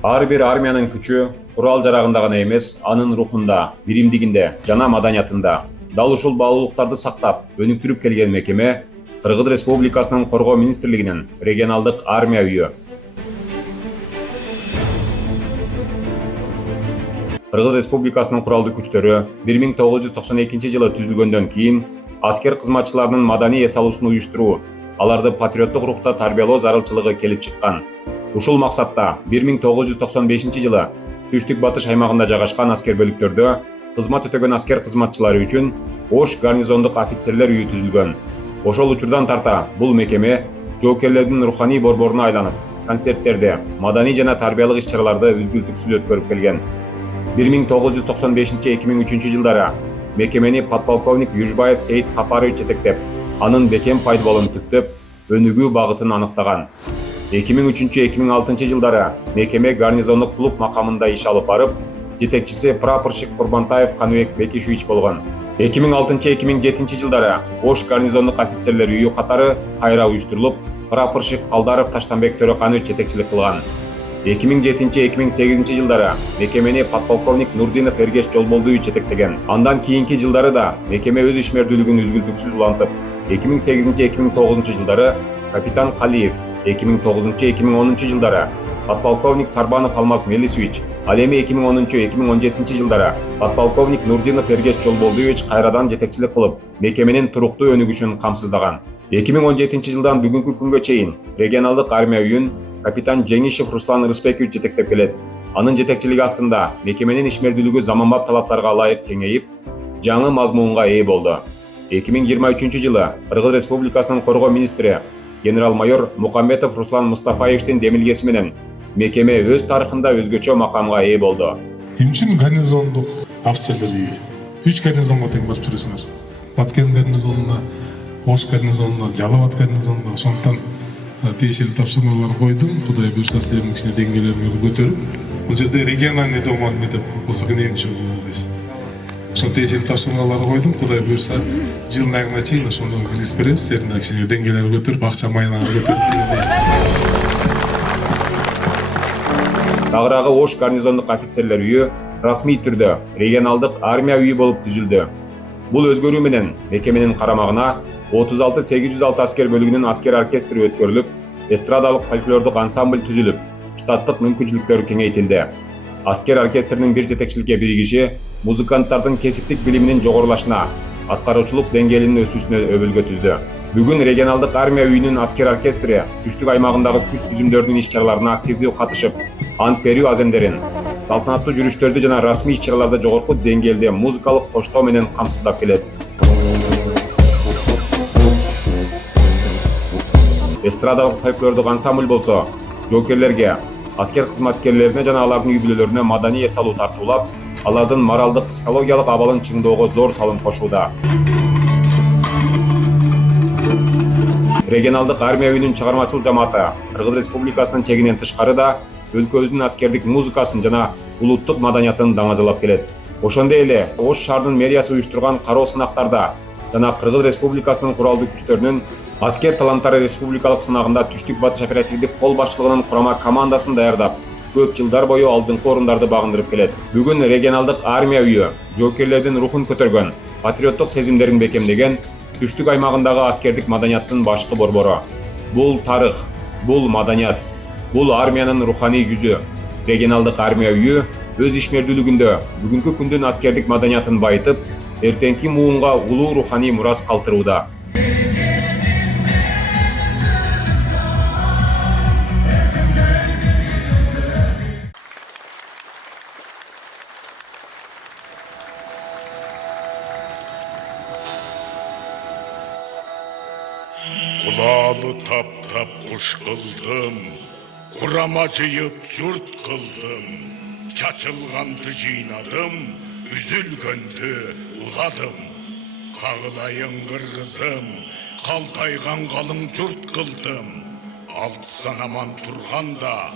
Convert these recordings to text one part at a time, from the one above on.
Ар бир армиянын күчү курал жарагында гана эмес, анын рухунда, биримдигинде жана маданиятында. Дал ушул баалуулуктарды сактап, өнүктүрүп келген мекеме Кыргыз Республикасынын Коргоо министрлигинин регионалдык армия үйү. Кыргыз Республикасынын куралдуу күчтөрү 1992 жылы түзүлгөндөн кийин аскер кызматчыларынын маданий эс алуусун уюштуруу, аларды патриоттук рухта тарбиялоо зарылчылыгы келип чыккан. Ушул максатта 1995 жылы Түштүк Батыш аймагында жайгашкан аскер бөлүктөрдө кызмат өтөгөн аскер кызматчылары үчүн Ош гарнизондук офицерлер үйү түзүлгөн. Ошол учурдан тарта бул мекеме жоокерлердин руханий борборуна айланып, концерттерди, маданий жана тарбиялык иш-чараларды үзгүлтүксүз өткөрүп келген. 1995-2003 жылдары мекемени подполковник Южбаев Сейит Капарович жетектеп, анын бекем пайдаболун түптөп, өнүгүү багытын аныктаган. 2003-2006 жылдары мекеме гарнизондук клуб макамында иш алып барып, жетекчиси прапорщик Курбантаев Каныбек Бекишевич болгон. 2006-2007 жылдары Ош гарнизондук офицерлер үйү катары кайра уюштурулуп, прапорщик Калдаров Таштанбек Төрөканович жетекчилик кылган. 2007-2008 жылдары мекемени подполковник Нурдинов Эргеш Жолболдуевич жетектеген. Андан кийинки жылдары да мекеме өз ишмердүүлүгүн үзгүлтүксүз улантып, 2008-2009 жылдары капитан Калиев, 2009-2010 жылдары подполковник Сарбанов Алмаз Мелисович, ал эми 2010-2017 жылдары подполковник Нурдинов Эргеш Жолболдуевич кайрадан жетекчилик кылып, мекеменин туруктуу өнүгүшүн камсыздаган. 2017 жылдан бүгүнкү күнгө чейин регионалдык армия үйүн капитан Жеңишев Руслан Рысбекович жетектеп келет. Анын жетекчилиги астында мекеменин ишмердүүлүгү заманбап талаптарга ылайык кеңейип, жаңы мазмунга ээ болду. 2023 жылы Кыргыз Республикасынын Коргоо министри генерал-майор Мукамбетов Руслан Мустафаевичтин демилгеси менен мекеме өз тарыхында өзгөчө макамга ээ болду. Имчин гарнизондук офицерлер үйү. 3 гарнизонго тең барып жүрөсүңөр. Баткен гарнизонуна, Ош гарнизонуна, Жалал Абад гарнизонуна, ошондон тиешелүү тапшырмалар койдум. Кудай буюрса силердин кичине деңгээлериңерди көтөрүп, бул жерде региональный дом армия деп болсок эмчи болобуз. Ошо тиешелүү тапшырмалар койдум. Кудай буюрса жылдын айына чейин ошондон киргизип беребиз. Силердин кичине деңгээлерди көтөрүп, акча майнаңы көтөрүп. Тагыраагы Ош гарнизондук офицерлер үйү расмий түрдө регионалдык армия үйү болуп түзүлдү. Бул өзгөрүү менен мекеменин карамагына 36-806 аскер бөлүгүнүн аскер оркестри өткөрүлүп, эстрадалык фольклордук ансамбль түзүлүп, штаттык мүмкүнчүлүктөр кеңейтилди. Аскер оркестринин бир жетекчиликке биригиши музыканттардын кесиптик билиминин жогорулашына, аткаруучулук деңгээлинин өсүүсүнө өбөлгө түздү. Бүгүн регионалдык армия үйүнүн аскер оркестри Түштүк аймагындагы күч түзүмдөрдүн иш-чараларына активдүү катышып, ант берүү аземдерин, салтанаттуу жүрүштөрдү жана расмий иш-чараларды жогорку деңгээлде музыкалык коштоо менен камсыздап келет. Эстрадалык фольклордук ансамбль болсо, жоокерлерге, аскер кызматкерлерине жана алардын үй бүлөлөрүнө маданий эс алуу тартуулап, алардын моралдык, психологиялык абалын чыңдоого зор салым кошууда. Регионалдык армия үйүнүн чыгармачыл жамааты Кыргыз Республикасынын чегинен тышкары да өлкөбүздүн аскердик музыкасын жана улуттук маданиятын даңазалап келет. Ошондой эле Ош шаарынын мэриясы уюштурган кароо сынактарда жана Кыргыз Республикасынын куралдуу күчтөрүнүн аскер таланттары республикалык сынагында Түштүк Батыш оперативдик кол башчылыгынын курама командасын даярдап, көп жылдар бою алдыңкы орундарды багындырып келет. Бүгүн регионалдык армия үйү жоокерлердин рухун көтөргөн, патриоттук сезимдерин бекемдеген Түштүк аймагындагы аскердик маданияттын башкы борбору. Бул тарых, бул маданият, бул армиянын руханий жүзү. Регионалдык армия үйү өз ишмердүүлүгүндө бүгүнкү күндүн аскердик маданиятын байытып, эртеңки муунга улуу руханий мурас калтырууда. Кулаалы таптап куш кылдым, курама жыйып журт кылдым, чачылганды жыйнадым, үзүлгөндү уладым. Кагылайын кыргызым, калтайган калың журт кылдым. Алты санаман турганда,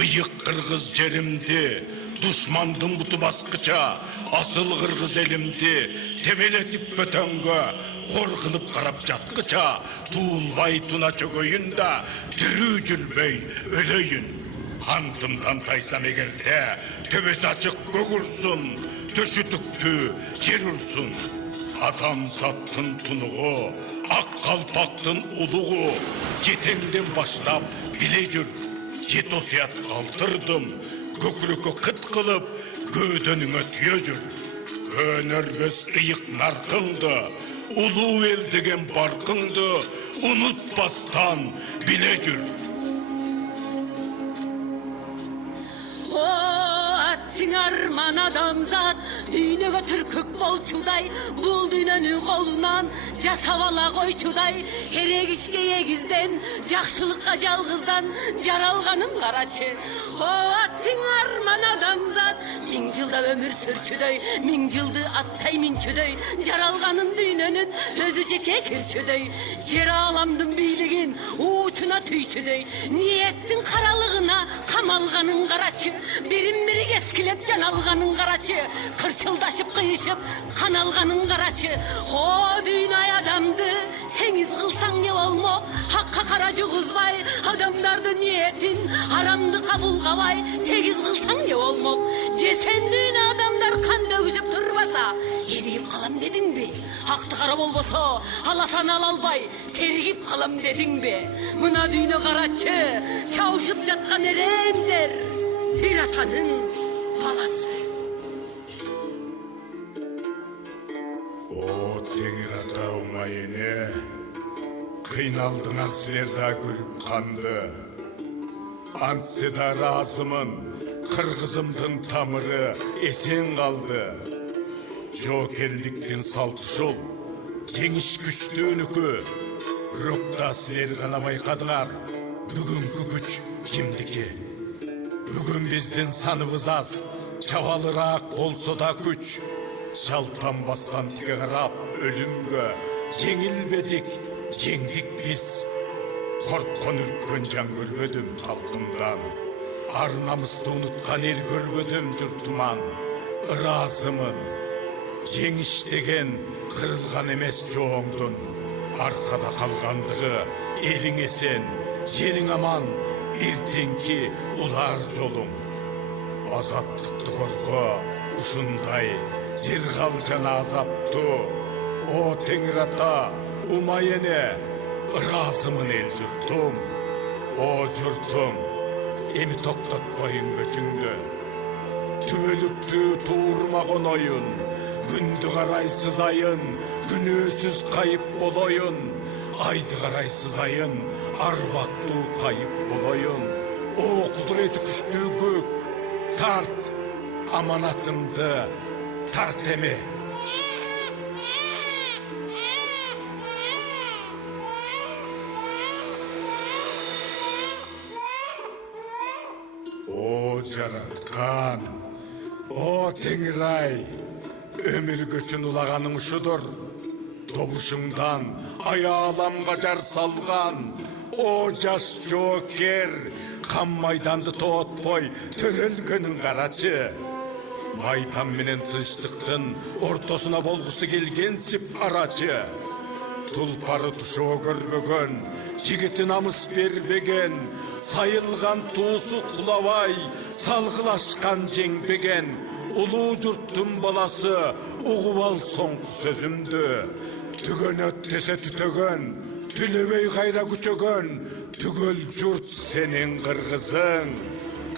ыйык кыргыз жеримди, душмандын буту баскыча, асыл кыргыз элимди тебелетип бөтөнгө хор кылып карап жаткыча, туулбай туна чөгөйүн да тирүү жүрбөй өлөйүн. Антымдан тайсам эгерде, төбесі ачык көк урсун, төшү түктү жер урсун. Адамзаттын тунугу, ак калпактын улугу, жетеңден баштап биле жүр. Жет осуят калтырдым, көкүрөккө кыт кылып, көөдөнүңө түйө жүр. Өнөрбөс ыйык наркыңды, улуу эл деген баркыңды унутпастан биле жүр. Аттың арман адамзат, дүйнөгө түркүк болчудай, бул дүйнөнү колунан жасап ала койчудай, керек ишке эгизден, жакшылыкка жалгыздан жаралганын карачы. Аттың арман адамзат, 1000 жылда өмүр сүрчүдөй, 1000 жылды аттай минчүдөй, жаралганын дүйнөнүн өзү жеке кирчүдөй, жер аламдын бийлигин уучуна түйчүдөй, ниеттин каралыгына камалганын карачы, бирин бири кескилеп жаналганын карачы, кырчылдашып кыйышып каналганын карачы. О дүйнөй адамды теңиз кылсаң не болмок, хакка кара жугузбай, адамдардын ниетин арамды кабулгабай, тегиз кылсаң не болмок. Же сен дүйнө адамдар кан төгүзүп турбаса, эригип калам дедиңби? Акты кара болбосо, аласан ала албай, тергип калам дедиңби? Мына дүйнө карачы, чабышып жаткан эреендер, бир атанын баласы. О, теңир ата умайыне, кыйналдыңар силер да көрүп канды. Антсе да разымын, кыргызымдын тамыры эсен калды. Жоокерликтин салты ушул, жеңиш күчтөнүкү. Бирок да силер гана байкадыңар, бүгүнкү күч кимдики? Бүгүн биздин саныбыз аз, чабалыраак болсо да күч. Жалтанбастан тиге карап өлүмгө, жеңилбедик, жеңдик биз. Корккон үрккөн жан көрбөдүм калкымдан, ар намысты унуткан эл көрбөдүм журтуман. Ыраазымын, жеңиш деген кырылган эмес жооңдун, аркада калгандыгы элиң эсен, жериң аман, эртеңки улар жолуң. Азаттыкты корго, ушундай жер калжан азаптуу. О теңир ата, умайене, ыраазымын эл журтум. О журтум, эми токтотпойун көчүңдү. Түбөлүктү туурма коноюн, күндү карайсыз айын, күнөөсүз кайып болоюн. Айды карайсыз айын, арбактуу кайып болоюн. О кудурети күчтүү көк, тарт, аманатыңды тарт эми. О жараткан, о теңир-ай, өмүр көчүн улаганың ушудур. Добушуңдан аяламга жар салган, о жаш жоокер, кам майданды тоотпой төрөлгөнүң карачы. Майдан менен тынчтыктын ортосуна болгусу келгенсип арачы. Тулпары тушоо көрбөгөн, жигити намыс бербеген, сайылган туусу кулабай, салгылашкан жеңбеген. Улуу журттун баласы угуп ал соңку сөзүмдү. Түгөнөт десе түтөгөн, түлөбөй кайра күчөгөн, түгөл журт сенин кыргызың.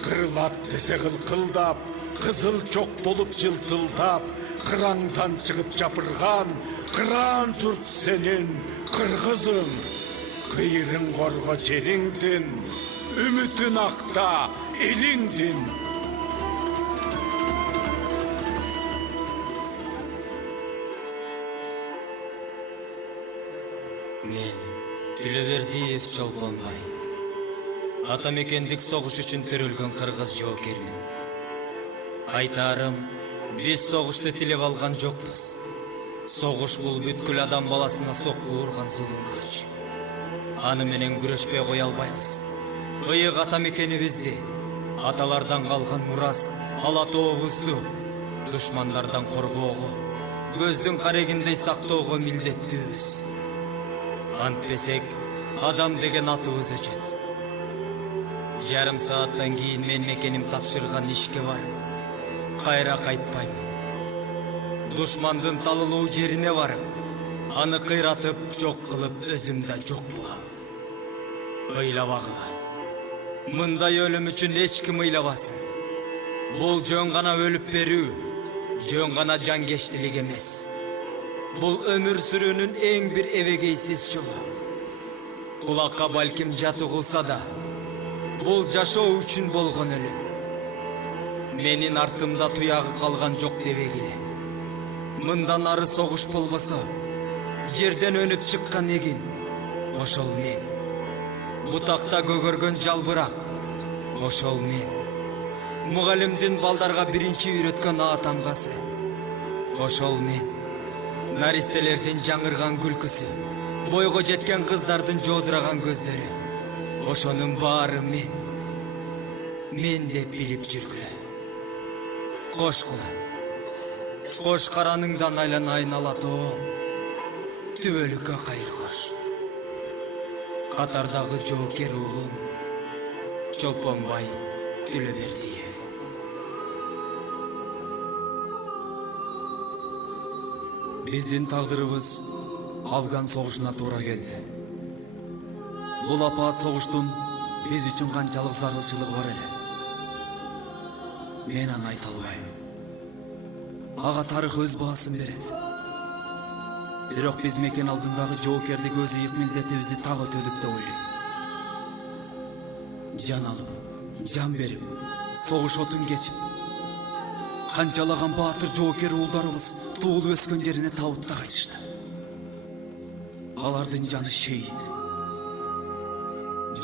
Кырылат десе кылкылдап, кызыл чок болуп жылтылдап, кыраңдан чыгып жапырган, кыран журт сенин кыргызың. Кыйырың корго жериңдин, үмүтүн акта элиңдин. Мен Тилебердиев Чолпонбай. Атамекендик согуш үчүн төрөлгөн кыргыз жоокермин. Айтарым, биз согушты тилеп алган жокпуз. Согуш бул бүткүл адам баласына сокку урган зулум күч. Аны менен күрөшпөй кое албайбыз. Ыйык атамекенибизди, аталардан калган мурас ала тообузду душмандардан коргоого, көздүн карегиндей сактоого милдеттүүбүз. Антпесек, адам деген атыбыз өчөт. Жарым сааттан кийин мен мекеним тапшырган ишке барып, кайра кайтпаймын. Душмандын талылуу жерине барып, аны кыйратып, жок кылып өзүм да жок болом. Ыйлабагыла. Мындай өлүм үчүн эч ким ыйлабасын. Бул жөн гана өлүп берүү, жөн гана жангештилик эмес. Бул өмүр сүрүүнүн эң бир эбегейсиз жолу. Кулакка балким жат угулса да, бул жашоо үчүн болгон өлүм. Менин артымда туягы калган жок дебегиле. Мындан ары согуш болбосо, жерден өнүп чыккан эгин, ошол мен. Бутакта көгөргөн жалбырак, ошол мен. Мугалимдин балдарга биринчи үйрөткөн А тамгасы, ошол мен. Наристелердин жаңырган күлкүсү, бойго жеткен кыздардын жоодураган көздөрү, ошонун баары мен. Мен деп билип жүргүлө. Кошкула. Кош караныңдан айнала тоом, түбөлүккө кайыр кош. Катардагы жоокер уулум Чолпонбай Төлөбердиев. Биздин тагдырыбыз Афган согушуна туура келди. Бул апаат согуштун биз үчүн канчалык зарылчылыгы бар эле. Мен аны айта албайм. Ага тарых өз баасын берет. Бирок биз мекен алдындагы жоокердик өз ыйык милдетибизди так өтөдүк деп ойлойм. Жан алып, жан берип, согуш отун кечип, канчалаган баатыр жоокер уулдарыбыз туулуп өскөн жерине табытта кайтышты. Алардын жаны шейит.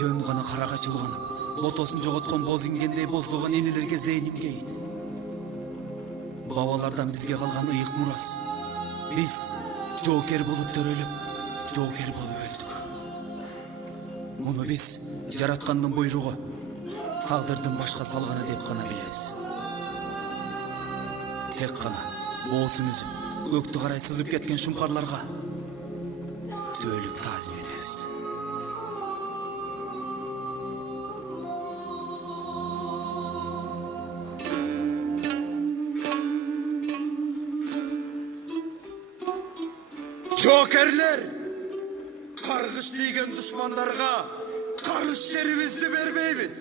Жөн гана карага чулганып, ботосун жоготкон боз ингендей боздогон энелерге зээним кейит. Бабалардан бизге калган ыйык мурас. Биз жоокер болуп төрөлүп, жоокер болуп өлдүк. Муну биз жараткандын буйругу, тагдырдын башка салганы деп гана билебиз. Тек гана боосун үзүп, көктү карай сызып кеткен шумкарларга түбөлүк таазим этебиз. Жоокерлер, каргыш тийген душмандарга каргыш жерибизди бербейбиз.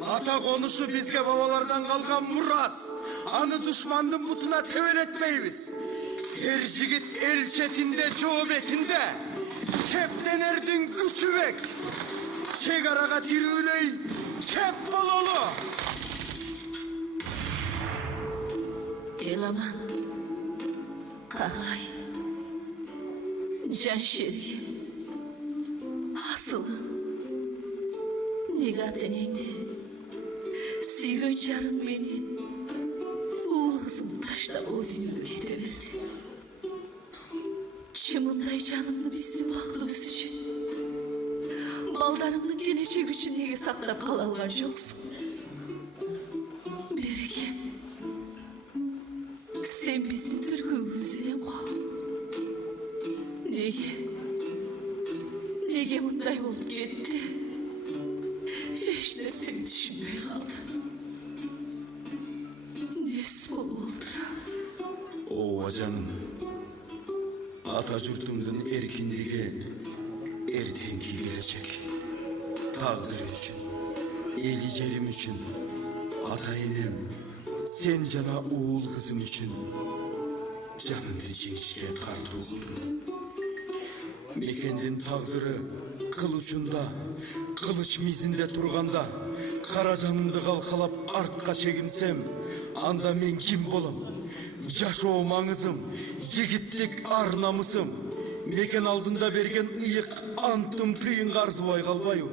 Ата конушу бизге бабалардан калган мурас. Аны душмандын бутуна тебелетпейбиз. Эр жигит эл четинде, жоо бетинде. Чептенердин күчү бек. Чек арага тирүүлөй чеп бололу. Еламан, Калай, Жаншерим, асылым, неге ата-энеңди, сүйгөн жарым менен уул кызымды таштап о дүйнөгө кете берди. Чымындай жанымды биздин бактыбыз үчүн, балдарымдын келечеги үчүн неге сактап кала алган жоксуң? Берекем, сен биздин түркүбүз элең го. Неге мындай болуп кетти? Эч нерсени түшүнбөй калдым. Несі болду? Ооба жаным, ата журтумдун эркиндиги эртеңки келечек. Тагдыр үчүн, эли жерим үчүн, ата энем, сен жана уул кызым үчүн жанымды жеңишке тартуу кылдым. Мекендин тагдыры кыл учунда, кылыч мизинде турганда, кара жанымды калкалап артка чегинсем, анда мен ким болом? Жашоо маңызым, жигиттик ар намысым, мекен алдында берген ыйык антым тыйынга арзыбай калбайбы?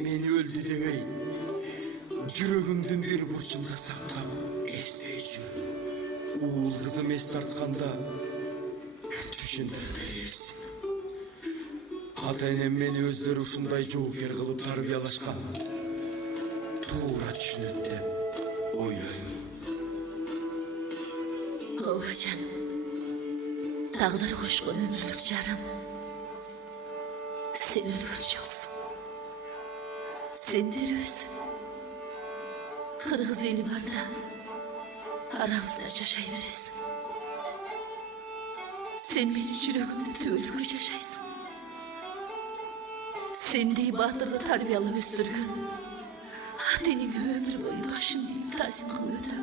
Мени өлдү демей, жүрөгүңдүн бир бурчунда сактап эстей жүр. Уул кызым эс тартканда түшүндүрүп берерсиң. Ата-энем мени өздөрү ушундай жоокер кылып тарбиялашкан. Туура түшүнөт деп ойлойм. Ооба жаным, тагдыр кошкон өмүрлүк жарым, сен өлгөн жоксуң. Sendir özüm. Kırgız eli barda aramızda yaşay veresin. Sen benim yüreğimde tüylükü yaşaysın. Sen de batırda tarbiyalap östürgün. Senin ömür boyu başım deyip tazim kılıyordu.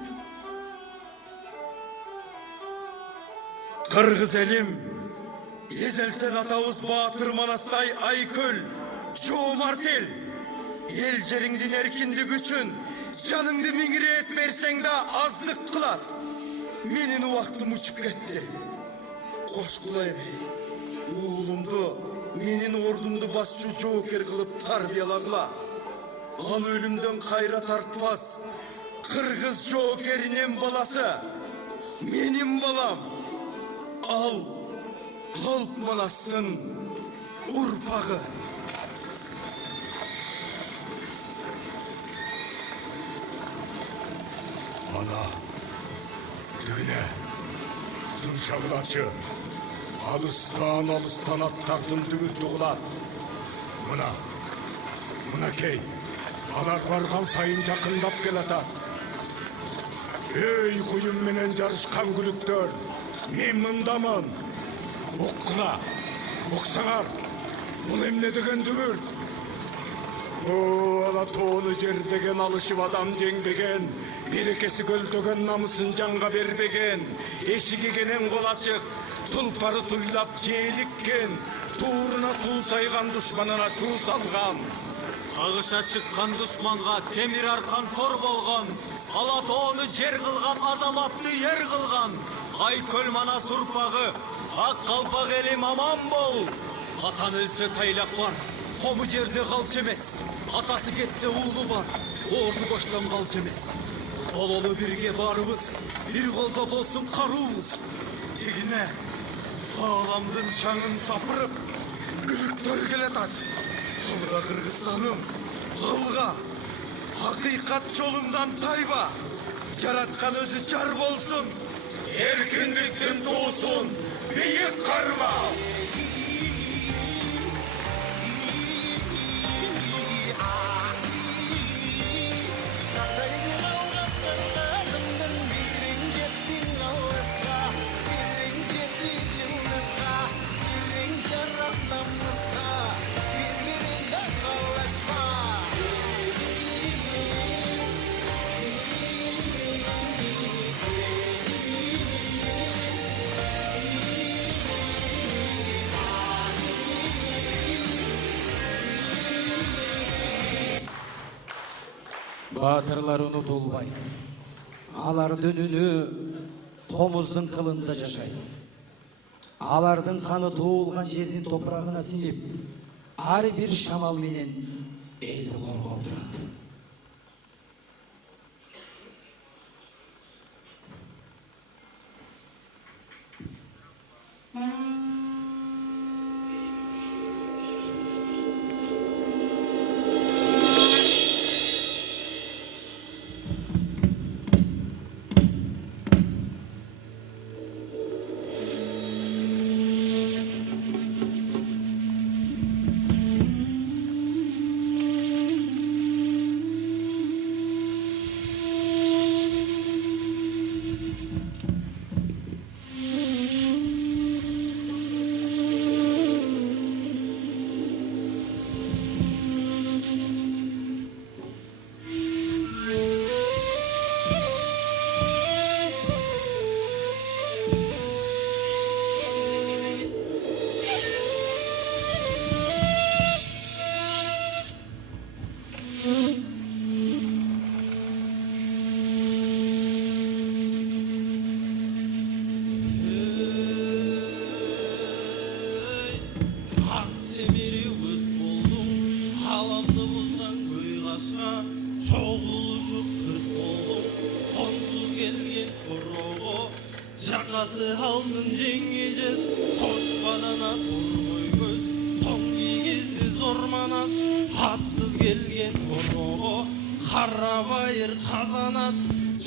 Kırgız elim, ezelten atağız Batır Manastay Ayköl, Cumart el jeriңdin erkindik üçün, canыңды миңиретip берсең да аздык кылат. Менин убактым учуп кетти. Кош кулайбы, уулумду, менин ордумду басчу жоокер кылып тарбиялагыла. Ал өлүмдөн кайра тартпас, кыргыз жоокеринин баласы, менин балам. Ал Алп Манастын урпагы. Ana, düğüne, dünşagılaçı, alıstan attardın dümürtü ulat. Mına key, alar vargan sayın jakındap gelatat. Ey kuyum menen jarışkan gülüktör, men mındamın. Okla, oksanar, bul emne degen dümürt. Ala toğunu jerdegen alışıp adam jеңбеген, берекеси көлдөгөн намысын жанга бербеген, эшиги кенен кол ачык, тулпары туйлап жээликкен, тууруна туу сайган душманына чуу салган. Агыша чыккан душманга темир аркан тор болгон, ала тоону жер кылган, азаматты ер кылган. Айкөл Манас урпагы, ак калпак элим аман бол. Атан өлсө тайлак бар, кому жерде калчу эмес. Атасы кетсе уулу бар, орду боштон калчу эмес. Бололу бирге барыбыз, бир колдо болсун каруубуз. Игине, ааламдын чаңын сапырып, күлүктөр келатат. Алга Кыргызстаным, алга. Акыйкат жолундан тайба. Жараткан өзү жар болсун. Эркиндиктин туусун, бийик карма. Батырлар унутулбайт. Алардын үнү комуздун кылында жашайт. Алардын каны туулган жердин топурагына сиңип, ар бир шамал менен элди коргоодурат. Jakası altın jengeceğiz, koş banana kurmoy göz, ton giygizdi zor manas, hatsız gelgen çoroğu, Karabayır kazanat,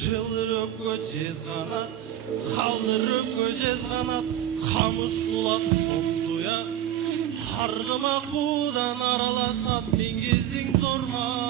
çılırıp göçez kanat, kaldırıp göçez kanat, kamış kulak sonduya, hargımak buğdan aralaşat, mingizdin zorma.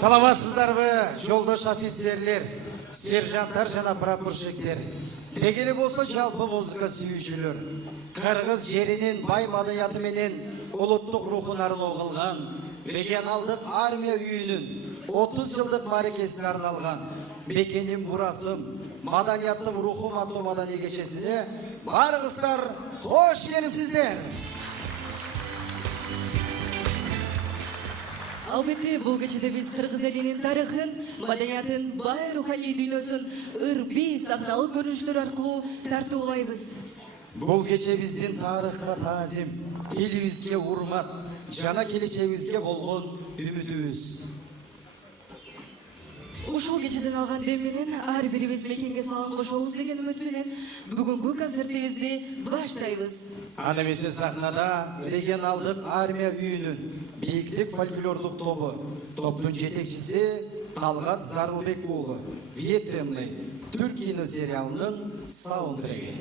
Саламатсыздарбы, жолдош офицерлер, сержанттар жана прапорщиктер. Дегеле болсо жалпы музыка сүйүүчүлөр. Кыргыз жеринин бай маданияты менен улуттук рухун арноо кылган регионалдык армия үйүнүн 30 жылдык мааракесине арналган Мекеним бурасым, маданияттым рухум аттуу маданий кечесине баарыңыздар кош келипсиздер. Албетте, бул кечеде биз кыргыз элинин тарыхын, маданиятын, бай руханий дүйнөсүн ырбий сахналык көрүнүштөр аркылуу тартуулайбыз. Бул кече биздин тарыхка таазим, элибизге урмат, жана келечегибизге болгон үмүтүбүз. Ушул кечеден алган дем менен ар бирибиз мекенге салам кошобуз деген үмүт менен бүгүнкү концертибизди баштайбыз. Аны эмесе сахнада регионалдык армия үйүнүн бийиктик фольклордук тобу, топтун жетекчиси Талгат Зарылбек уулу, Ветренный Түрк кино сериалынын саундтреги.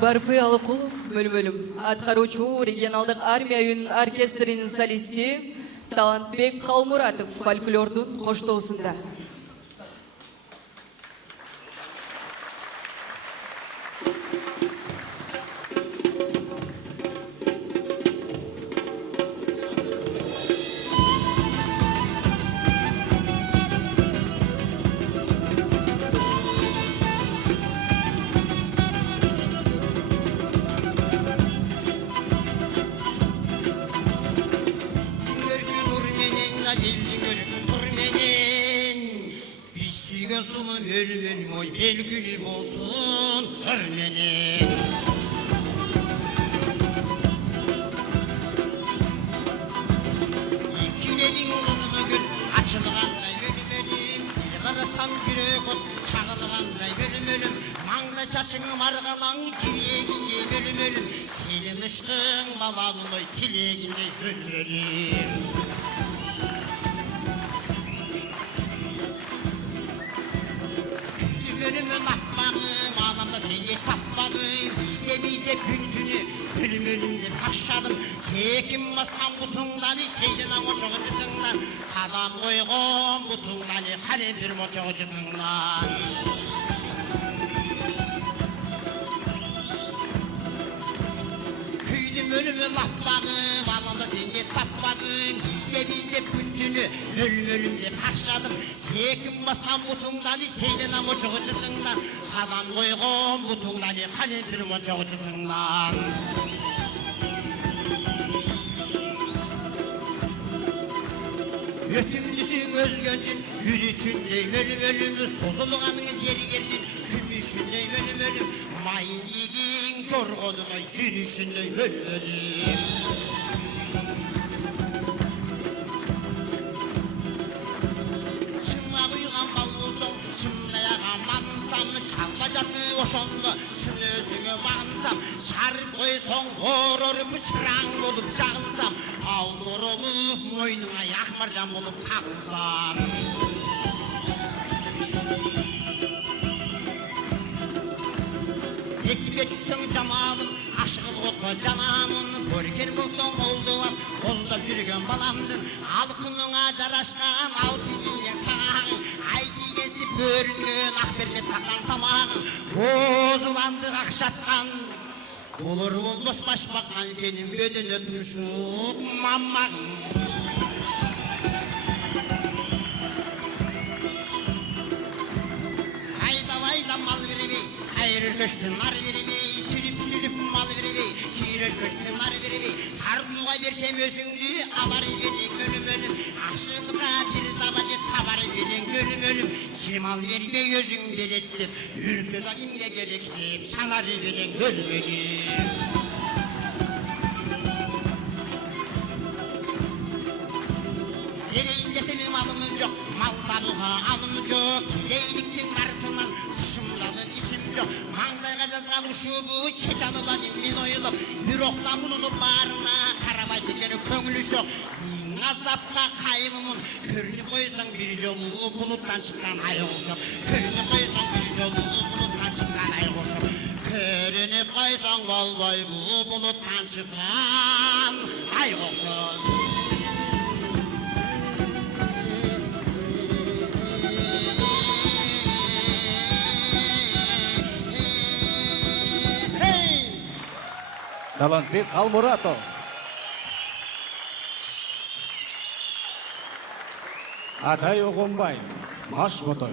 Барпы Алыкулов, бөлім, аткаруучу регионалдык армия үйүнүн оркестринин солисти Талантбек Калмуратов фольклордун коштоосунда. Ölümün oy belgili olsun örmenin. İkilebin kızını gül açılğanday ölüm. Bir karasam yürek ot çağılğanday ölüm. Mangla çaçını margalan çileğinde ölüm. Senin ışkın balanınoy tileğinde ölüm. Ölümün atmanım, ağlamda seni tapmadım. Bizde büntünü, ölümünde başladım. Sekim baskan butundan, seydin ama çok acıtından. Kadam koygun butundan, hare bir moçok acıtından. Köydüm ölümün atmanım, ağlamda seni tapmadım. Bizde büntünü, бүтүнү өлүм өлүм деп кашадым. Секим баскан бутуңдан сейден амочого жытыңдан, кадам койгон бутуңдан калемпир мочого жытыңдан. Ötümlüsün özgöndün, yürüçündey ölüm ölüm, sozulganın zergerdin, kümmüşündey ölüm ölüm, mayın yedin, jorgoduna yürüyüşündey ölüm ölüm. Şımla kuygan bal bulsam, şımlayağa mansam, çalma jatı oşonda, şunu özüne bağınsam, şarıp koysam, hororip çıraң olup jağınsam, aldır olup moynuna yakmarcan olup kalsam. Ekmek söң jamalım, aşkıl otla canamın, körker bolsam olduan, ozdap жүрген balamdın, alkınığa jaraşkan, altı iğnek sağın, aydı kesip börüngön, ak bermet takan tamağın, bozulandı akşatkan, olur olmaz baş bakan, senin bödüne turşuk mammağın. Ayda mal veremey, ayırır köştün nar veremey, sürüp mal veremey, çiğirir köştün nar veremey, karpuzga versem özüngdü, alar vereng ölüm ölüm, aşığılığa bir tabacı tabar vereng ölüm ölüm, kemal vermey özüng berettip, ülsü da kimge gerek deyip, çanar vereng ölüm ölüm. Vereyim desem alımım yok, mal tabuğa alımım yok, kileyliktin artından şımdalı işim yok. Manglayga жазган ушубу чеч алып адым мен оюлуп, бирокта мунун баарына карабай келген көңүлү жок. Миң азапка кайылымын, көрүнүп койсоң бир жолу булуттан чыккан ай окшоп. Көрүнүп койсоң бир жолу булуттан чыккан ай окшоп. Көрүнүп койсоң болбойбу булуттан чыккан ай окшоп. Талантбек Қалмұратов. Атай Оғынбаев, Маш Ботой.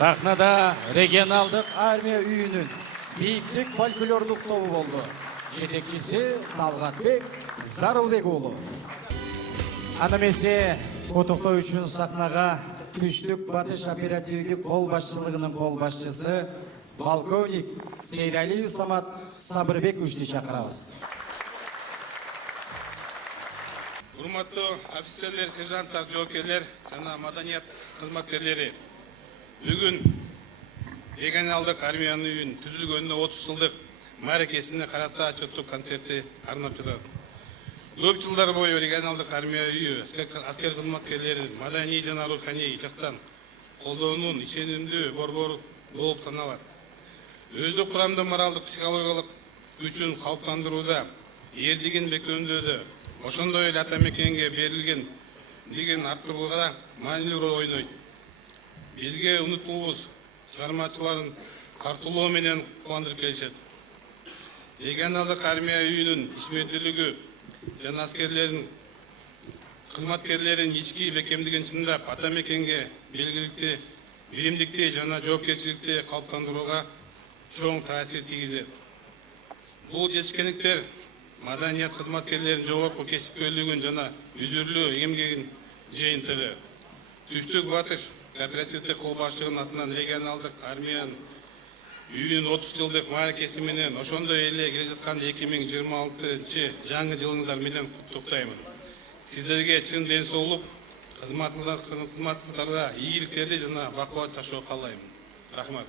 Сахнада регионалдық армия үйінің биіктік фольклорлық тобы болды. Жетекшісі Талғатбек Зарылбекұлы. Анамесе құттықтау үшін сахнаға Түштік Батыш оперативдік қолбасшылығының қолбасшысы полковник Сейдалиев Самат Сабырбек үшті шақырамыз. Урматтуу офицерлер, сержанттар, жоокерлер жана маданият кызматкерлери. Бүгүн регионалдык армиянын үйүн түзүлгөнүнө 30 жылдык мааракесине карата отчеттук концерти арнап жатат. Көп жылдар бою регионалдык армия үйү аскер кызматкерлерин маданий жана руханий жактан колдоонун ишенимдүү борбору болуп саналат. Өздүк курамдын моралдык психологиялык күчүн калыптандырууда, эрдигин бекемдөөдө, ошондой эле ата мекенге берилгендигин арттырууда маанилүү роль ойнойт. Бизге унутулуубуз чыгармачыларын тартуулоо менен кубандырып келишет. Регионалдык армия үйүнүн ишмердүүлүгү жана аскерлердин кызматкерлерин ички бекемдигин чындап ата мекенге белгиликти биримдикти жана жоопкерчиликти калыптандырууга чоң таасир тийгизет. Бул жетишкендиктер маданият кызматкерлеринин жогорку кесипкөйлүгүн жана үзүрлүү эмгегин жыйынтыгы. Түштүк Батыш кооперативдик кол башчылыгынын атынан регионалдык армиянын үйүнүн 30 жылдык мааракеси менен ошондой эле келе жаткан 2026 жаңы жылыңыздар менен куттуктаймын. Сиздерге чын ден соолук, кызматыңыздарда ийгиликтерди жана бакубат жашоо каалайм. Рахмат.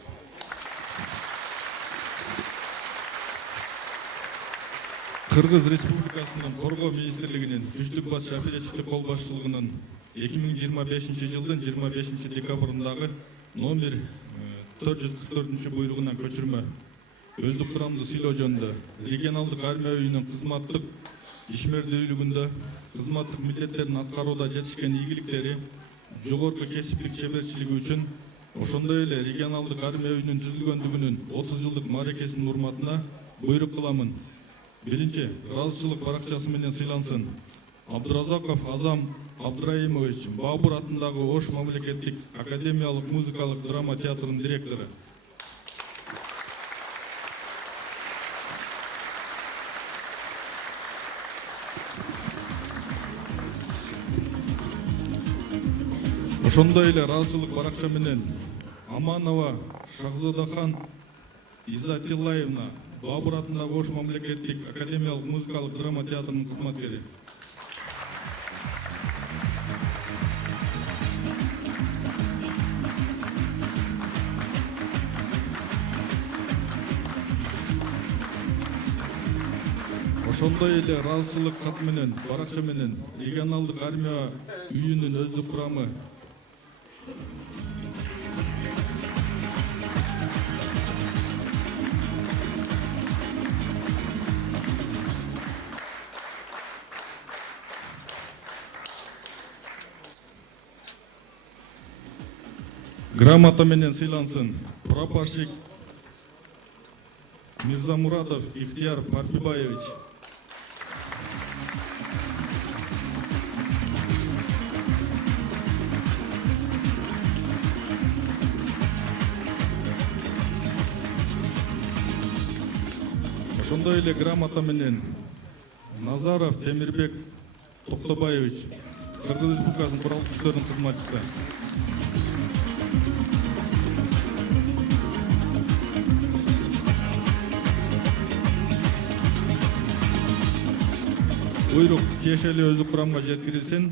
Кыргыз Республикасынын Коргоо министрлигинин Түштүк Батыш оперативдик кол башчылыгынын 2025 жылдын 25 декабрындагы номер 444 буйругунан көчүрмө өздүк курамдуу сыйлоо жөнүндө регионалдык армия үйүнүн кызматтык ишмердүүлүгүндө кызматтык милдеттерин аткарууда жетишкен ийгиликтери, жогорку кесиптик чеберчилиги үчүн, ошондой эле регионалдык армия үйүнүн түзүлгөндүгүнүн 30 жылдык мааракесинин урматына буйрук кыламын. Биринчи, ыраазычылык баракчасы менен сыйлансын Абдуразаков Азам Абдраимович, Баабур атындагы Ош мамлекеттик академиялык музыкалык драма театрынын директору. Ошондой эле ыраазычылык баракча менен Аманова Шахзодахан Изатиллаевна, Баабур атындагы Ош мамлекеттик академиялык музыкалык драма театрынын кызматкери. Ошондой эле ыраазычылык кат менен баракча менен регионалдык армия үйүнүн өздүк курамы грамота менен сыйлансын прапорщик Мирзамуратов Ихтияр Партибаевич. Ошондой эле грамота менен Назаров Темирбек Токтобаевич, Кыргыз Республикасынын куралдык күчтөрүнүн кызматчысы. Буйрук тиешелүү өздүк курамга жеткирилсин.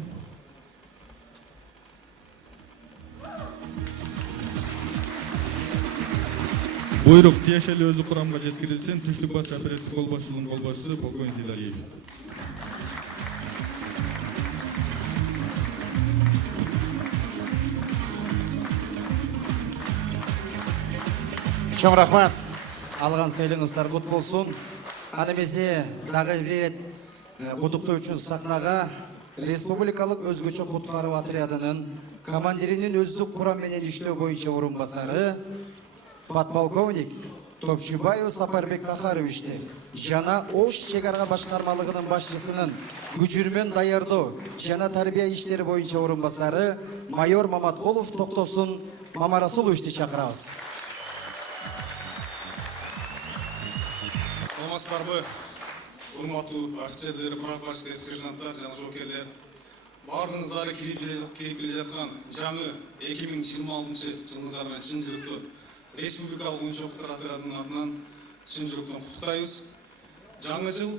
Буйрук тиешелүү өздүк курамга жеткирилсин. Түштүк Батыш оперативдик кол башчылыгынын кол башчысы полковник Сейдалиев. Чоң рахмат. Алган сыйлыгыңыздар кут болсун. Аны эмесе дагы бир ирет куттуктоо үчүн сахнага республикалык өзгөчө куткаруу отрядынын командиринин өздүк курам менен иштөө боюнча орун басары подполковник Топчубаев Сапарбек Кахаровичти жана Ош чек ара башкармалыгынын башчысынын күчүрмөн даярдоо жана тарбия иштери боюнча орун басары майор Маматкулов Токтосун Мамарасуловичти чакырабыз. Саламатсыздарбы, урматтуу офицерлер, прапорщиктер, сержанттар жана жоокерлер. Баарыңыздарды кирип келе жаткан жаңы 2026 жылыңыздар менен чын жүрөктөн республикалык оюнчуктар отрядынын атынан чын жүрөктөн куттуктайбыз. Жаңы жыл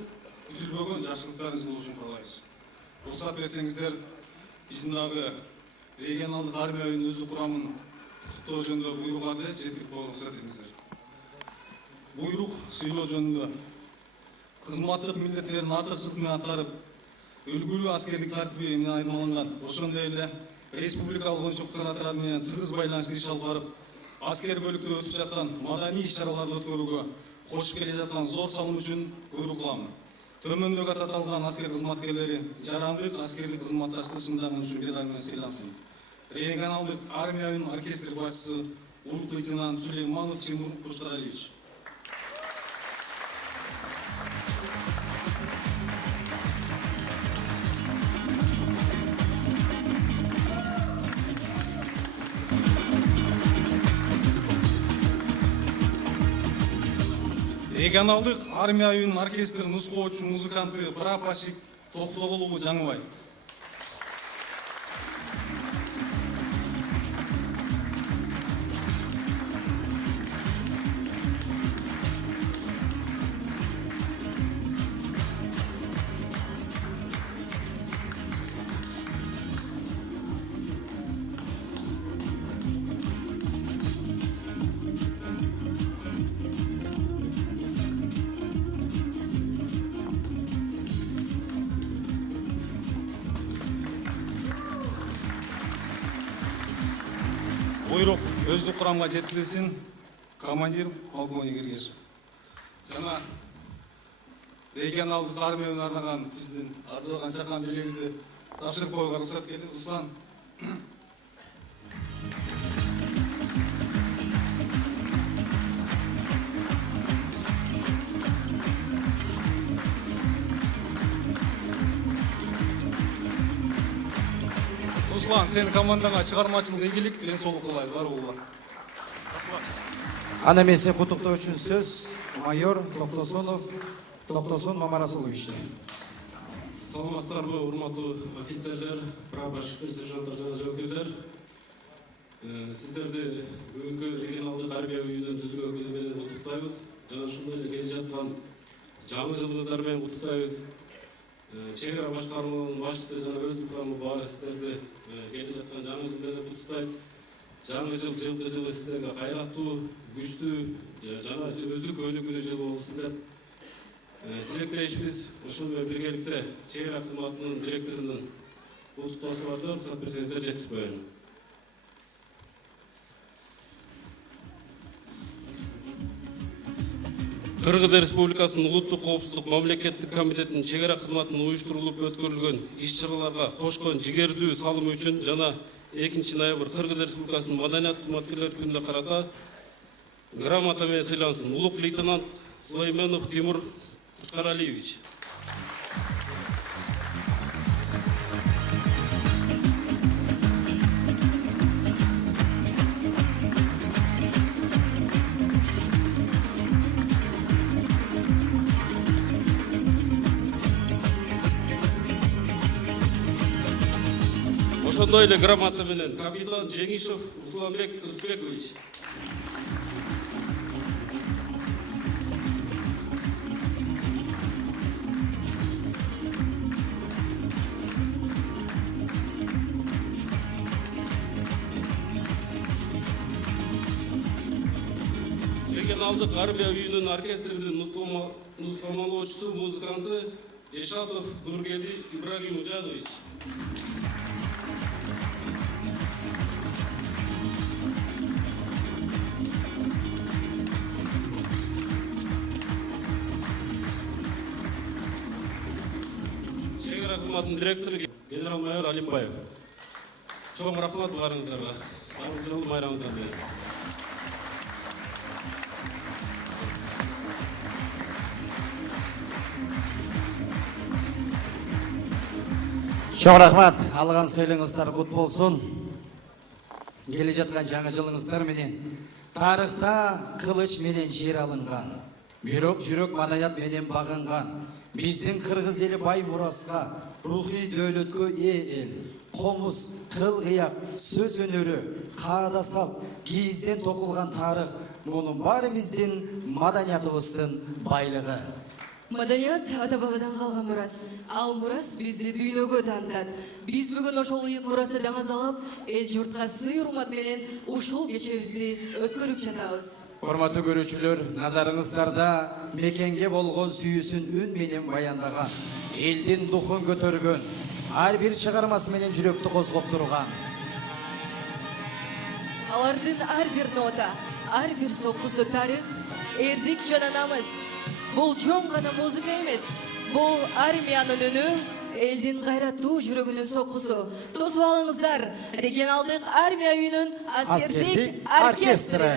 күтүлбөгөн жакшылыктардын жылы үчүн каалайбыз. уруксат берсеңиздер ичиндагы регионалдык армиянын өздүк курамын куттоо жөнүндө буйругарды жеткирип уруксат этиңиздер. Буйрук сүйлөө жөнүндө кызматтык милдеттерин артыкчылык менен аткарып, үлгүлүү аскерлик тартиби менен айырмаланган. Ошондой эле республикалык оюнчуктар отряды менен тыгыз байланышты иш алып барып, аскер бөлүктө өтүп жаткан маданий иш-чараларды өткөрүүгө кошуп келе жаткан зор салым үчүн буйрук кылам. Төмөндөгү аталган аскер кызматкерлери жарандык аскерлик кызматташтыгында үчүн медаль менен сыйлансын. Регионалдык армиянын оркестр башчысы улук лейтенант Сулейманов Тимур Кушкаралиевич. Регионалдык армия үйүнүн оркестр нускоочу музыканты прапорщик Токтогулуу Жаңыбай. Буйрук өздүк курамга жеткирилсин. Командир полковник Эргешев. Жана регионалдык армияга арнаган биздин азырган чакан белегибизди тапшырып коюуга уруксат берди. Руслан. Руслан, сенин командаңа чыгармачылык ийгилик, ден соолук кылайбыз, бар болгула. Аны эмесе куттуктоо үчүн сөз майор Токтосун Мамарасуловичтен. Саламатсыздарбы, урматтуу офицерлер, прапорщиктер, сержанттар жана жоокерлер. Сиздерди бүгүнкү регионалдык армия үйүнүн түзүлгөн күнү менен куттуктайбыз. Жана ушундай эле келе жаткан жаңы жылыңыздар менен куттуктайбыз. Чек ара башкармалыгынын башчысы жана өздүк курамы баары сиздерди келе жаткан жаңы жыл менен куттуктайт. Жаңы жыл жылкы жылы сиздерге кайраттуу, күчтүү жана өздүк өнүгүүнү жылы болсун деп тилектейбиз. Ушул менен биргеликте чек ара кызматынын директорунун куттуктоосу бар да, уруксат берсеңиздер жеткирип коеюн. Кыргыз Республикасынын Улуттук коопсуздук мамлекеттик комитетинин чек ара кызматынын уюштурулуп өткөрүлгөн иш-чараларга кошкон жигердүү салымы үчүн жана 2 ноябрь Кыргыз Республикасынын маданият кызматкерлери күнүнө карата грамота менен сыйлансын. Улук лейтенант Сулейманов Тимур Кушкаралиевич. Ошондой эле грамота менен капитан Жеңишев Русланбек Рысбекович. Регионалдык армия үйүнүн оркестринин нускамалоочусу музыканты Ешатов Нургели Ибрагимжанович. Кызматынын директору генерал-майор Алимбаев. Чоң рахмат баарыңыздарга. Баардык жолу майрамыңыздар менен. Чоң рахмат, алган сыйлыгыңыздар кут болсун. Келе жаткан жаңы жылыңыздар менен тарыхта кылыч менен жер алынган, бирок жүрөк маданият менен багынган биздин кыргыз эли бай мураска, рухий дөөлөткө ээ эл, комуз, кыл кыяк, сөз өнөрү, каада салт, кийизден токулган тарых, мунун баары биздин маданиятыбыздын байлыгы. Маданият ата-бабадан қалған мұрас. Ал мұрас бізді дүйнөгө тандат. Біз бүгін ошол ыйык мурасты даңазалап, эл журтка сый урмат менен ушул кечебизди өткөрүп жатабыз. Урматтуу көрүүчүлөр, назарыңыздарда мекенге болгон сүйүүсүн үн менен баяндаган, элдин духун көтөргөн, ар бир чыгармасы менен жүрөктү козгоп турган. Алардын ар бир нота, ар бир соккусу тарых, эрдик жана намыс. Бул чоң гана музыка эмес, бул армиянын үнү, элдин кайраттуу жүрөгүнүн соккусу. Тосуп алыңыздар, регионалдык армия үйүнүн аскердик оркестрі.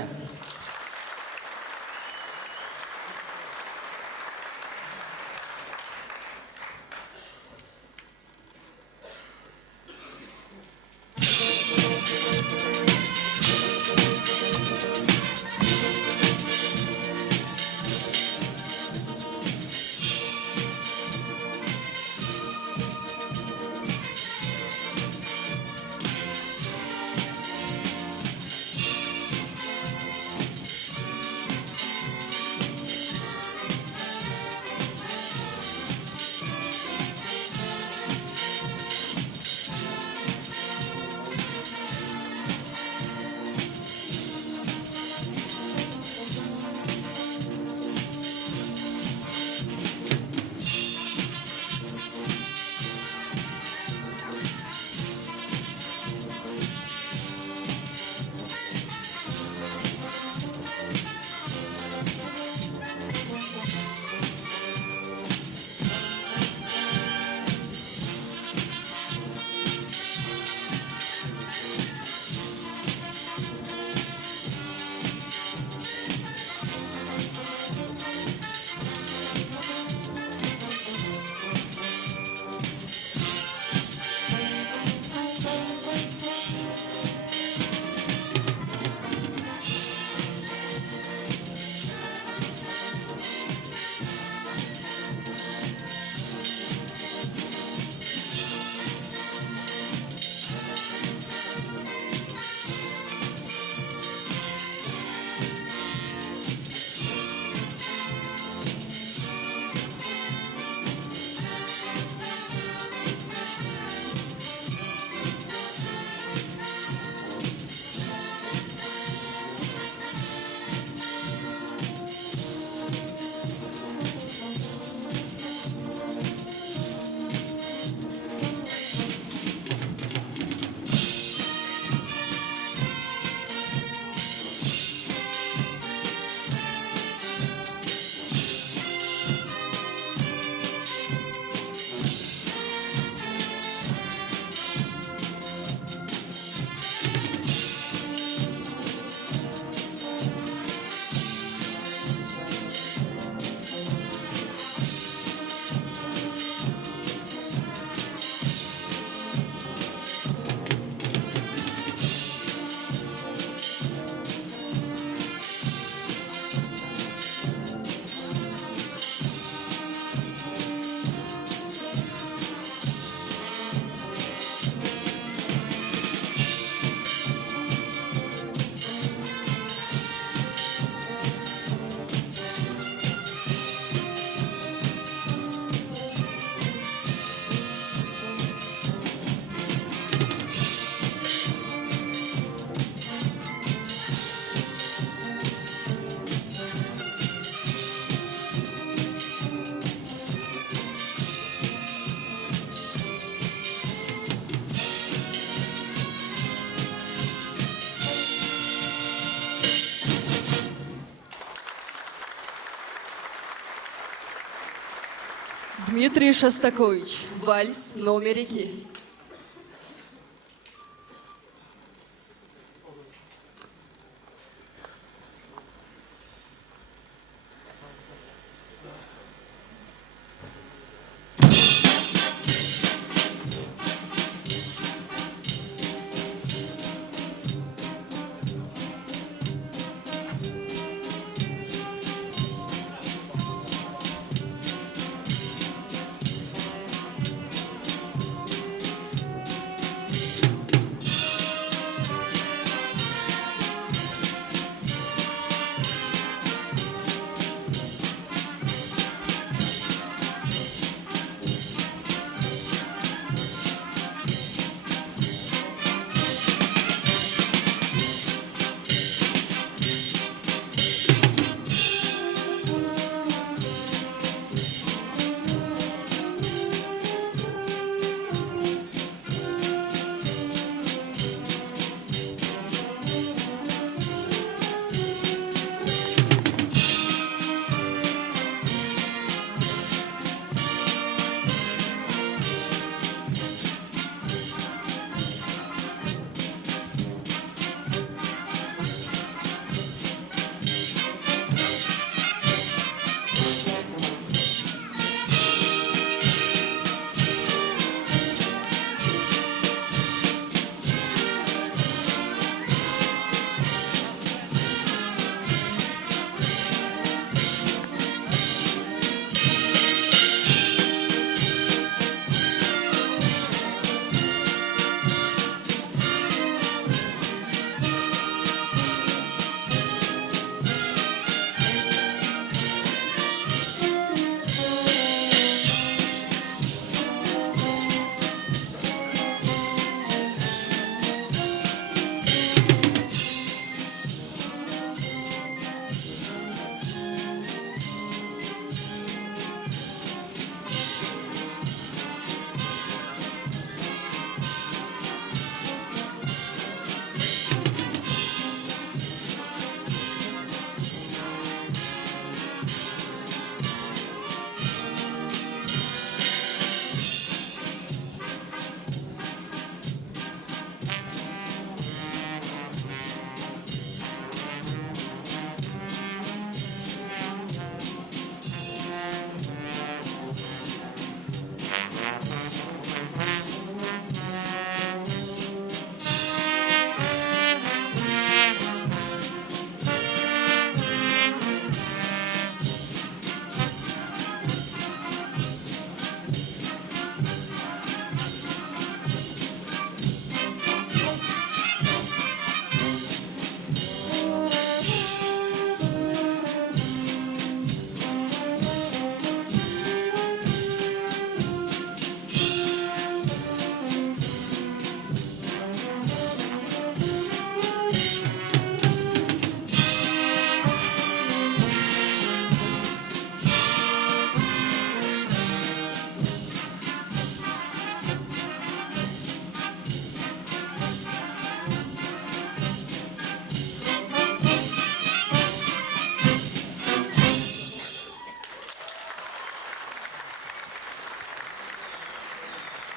Дмитрий Шостакович, вальс номер 2.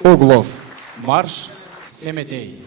Углов. Марш, Семетей.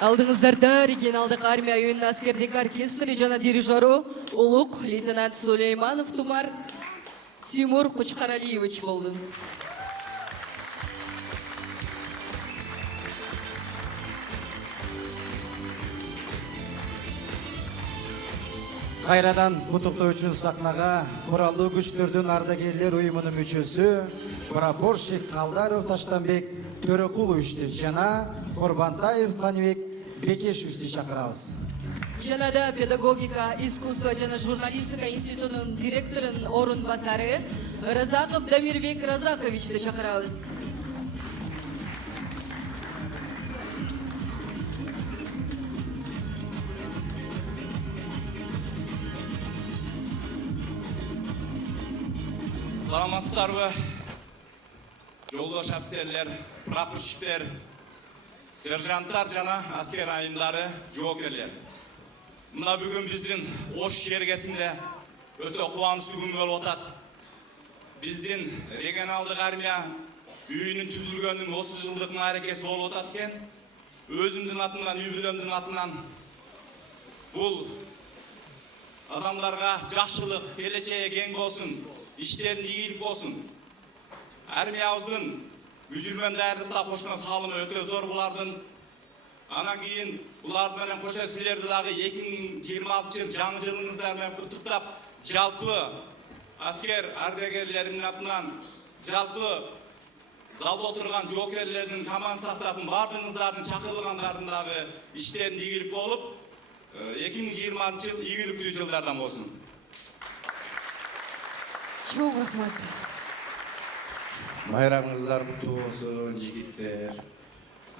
Алдыңыздарда регионалдық армия үйінің әскердік оркестрі жана дирижеру Улук лейтенант Сулейманов Тумар Тимур Кучкаралиевич болды. Кайрадан куттуктоо үчүн сахнага куралдуу күчтөрдүн ардагерлер уюмунун мүчөсү прапорщик Калдаров Таштанбек Төрөкуловичти жана Курбантаев Каныбек Бекешевичти чакырабыз. Жана да педагогика, искусство жана журналистика институтунун директорунун орун басары Разаков Дамирбек Разаковичти чакырабыз. Саламатсыздарбы? Жолдош офицерлер, прапорщиктер, сержанттар жана аскер айымдары, жоокерлер. Мына бүгүн биздин Ош жергесинде өтө кубанычтуу күн болуп атат. Биздин регионалдык армия үйүнүн түзүлгөнүнүн 30 жылдык мааракеси болуп атат экен. Өзүмдүн атымдан, үй бүлөмдүн атынан бул адамдарга жакшылык, келечеги кең болсун, иштерин ийгилик болсун. Армиябыздын мүжүрмөн даярдыкта кошкон салымы өтө зор булардын. Анан кийин булар менен кошо силерди дагы 2026 жыл жаңы жылыңыздар менен куттуктап, жалпы аскер ардагерлеримдин атынан, жалпы залда отурган жоокерлердин команда сактатын бардыгыңыздардын чакырылгандардын дагы иштерин ийгилик болуп, 2020 жыл ийгиликтүү жылдардан болсун. Çok rahmat. Bayramınızlar kutlu olsun jigitler,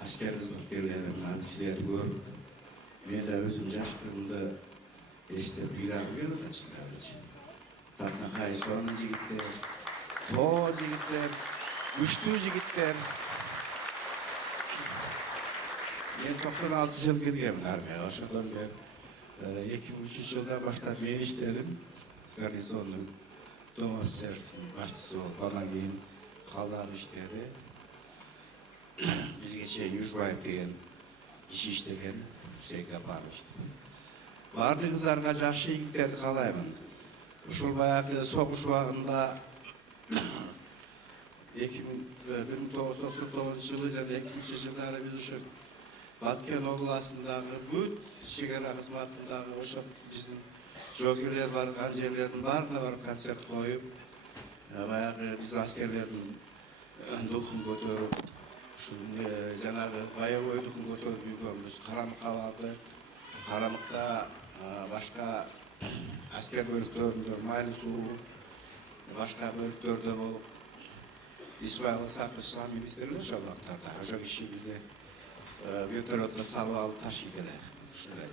asker hizmetkarlarından sizler görüp, men de özüm yaşlığımda işte bilen geldi açıklar için. Tatna kayışan jigitler, toz jigitler, güçlü jigitler. Men 96 yıl gelgenim armiyaya, aşağıdan ben 2003 yıldan başlap men işledim garnizonun Домосердин башчысы болуп андан кийин калдагы иштерди бизге чейин Южбаев деген иш иштеген, Сейга барышты. Бардыгыңыздарга жакшы ийгиликтерди каалаймын. Ушул баягы согуш убагында 1999 жылы жана 2000 жылдары биз ушу Баткен областындагы бүт чегара кызматындагы ошо биздин жогерлер барган жерлердин баарына барып концерт коюп, баягы биздин аскерлердин духун көтөрүп, ушул жанагы боевой духун көтөрүп жүргөнбүз. Карамыкка бардык. Карамыкта башка аскер бөлүктөрүндө Майлы суу, башка бөлүктөрдө болуп, Исмаил Сакырлан министрлер ошол убактарда ошо киши бизди вертолетко салып алып ташыйт эле. Ушундай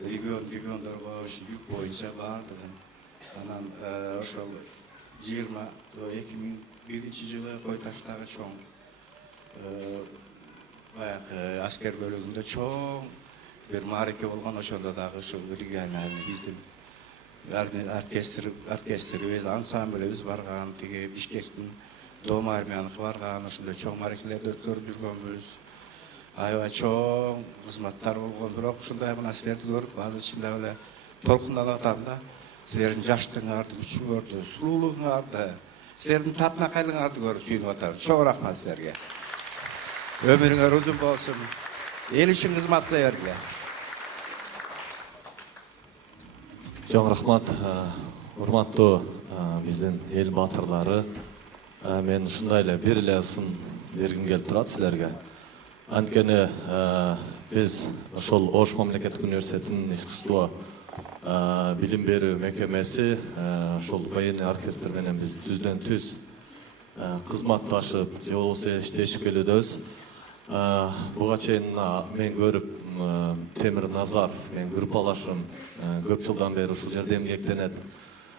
региондорго жүк боюнча бардыгын. Анан ошол 2001 жылы Кой таштагы чоң баягы аскер бөлүгүндө чоң бир маареке болгон, ошондо дагы ушул региональный биздин оркестрибиз, ансамблибиз барган, тиги Бишкектин Дом армияныкы барган, ошондой чоң маарекелерди өткөрүп жүргөнбүз. Аябай чоң кызматтар болгон, бирок ушундай нерселерди көрүп, азыр ичимде эле толкунданып атам да. Силердин жаштыгыңарды, күчүңөрдү, сулуулугуңарды, силердин татынакайлыгыңарды көрүп сүйүнүп атам. Чоң рахмат силерге. Өмүрүңөр узун болсун. Эл үчүн кызмат кыла бергиле. Чоң рахмат, урматтуу биздин эл баатырлары. Мен ушундай эле бир эле сын бергим келип турат силерге. Анткени биз ошол Ош мамлекеттик университетинин искусство билим берүү мекемеси ошол военный оркестр менен биз түздөн түз кызматташып, же болбосо иштешип келебиз. Буга чейин мен көрүп Темир Назаров, мен группалашым, көп жылдан бери ушул жерде эмгектенет.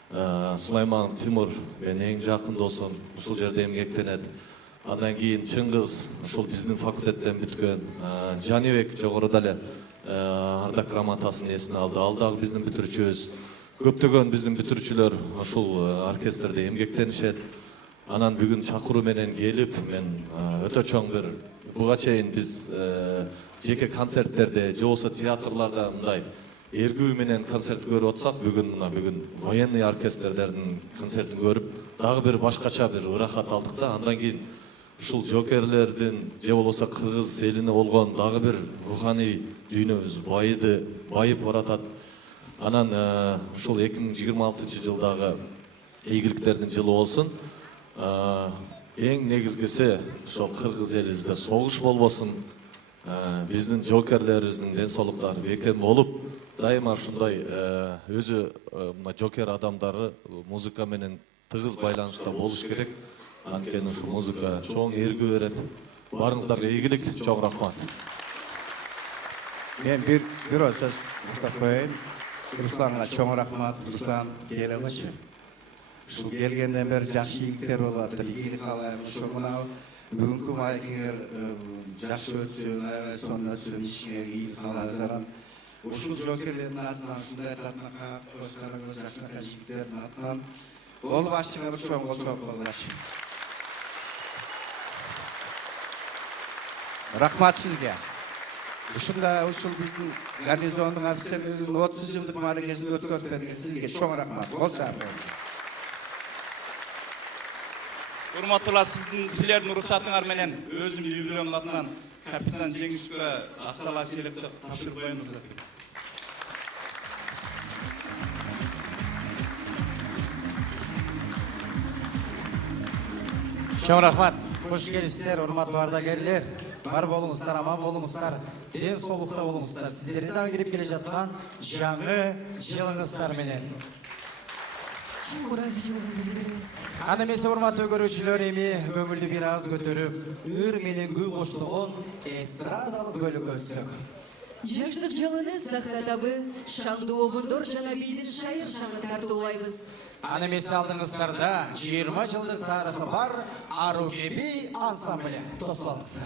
Сулайман Тимур, мен эң жакын досум, ушул жерде эмгектенет. Андан кийин Чыңгыз, ушул биздин факультеттен бүткөн. Жанибек жогоруда эле ардак грамотасын эсине алды. Ал дагы биздин бүтүрүүчүбүз. Көптөгөн биздин бүтүрүүчүлөр ушул оркестрде эмгектенишет. Анан бүгүн чакыруу менен келип, мен өтө чоң бир буга чейин биз жеке концерттерде, же болбосо театрларда мындай эргүү менен концерт көрүп атсак, бүгүн военный оркестрдердин концертин көрүп, дагы бир башкача бир ырахат алдык да. Андан кийин ушул жокерлердин, же болбосо кыргыз элине болгон дагы бир руханий дүйнөбүз байып баратат. Анан ушул 2026 жылдагы ийгиликтердин жылы болсун. Эң негизгиси ошол кыргыз элибизде согуш болбосун. Биздин жокерлерибиздин ден соолуктары бекем болуп, дайыма ушундай өзү мына жокер адамдары музыка менен тыгыз байланышта болуш керек. Анткени ушул музыка чоң эргүү берет. Барыңыздарга ийгилик, чоң рахмат. Мен бир сөз баштап коеюн. Русланга чоң рахмат. Руслан келе койчу. Ушул келгенден бери жакшы ийгиликтер болуп атат. Ийгилик каалайм. Ошол мына бүгүнкү маекиңер жакшы өтсүн, аябай сонун өтсүн, ишиңер ийгилик каалайм. Ушул жокерлердин атынан, ушундай татынака, көз карагөз жакшынакай жигиттердин атынан ол башчыга бир чоң кол соруп коелучу. Рахмат сизге. Ушул биздин гарнизондун офицерлеринин 30 жылдык мааракесин өткөрүп берген сизге чоң рахмат. Кол соруп. Урматтуулар, силердин уруксатыңар менен өзүм юбилейм атынан капитан Жеңишке акчалар селектеп тапшырып коеюн. Чоң рахмат. Хош келипсиздер, урматтуу ардагерлер. Бар болуңуздар, аман болуңуздар, ден соолукта болуңуздар. Сиздерди дагы кирип келе жаткан жаңы жылыңыздар менен. Аны эмесе урматтуу көрүүчүлөр, эми көңүлдү бир аз көтөрүп, ыр менен күй коштогон эстрадалык бөлүккө өтсөк. Жаштык жылыны сахнадабы шаңдуу обундор жана бийдин шайыр шаңын тартуулайбыз. Аны эмесе алдыңыздарда 20 жылдык тарыхы бар Ару Кеби ансамблі. Тосуп алыңыздар.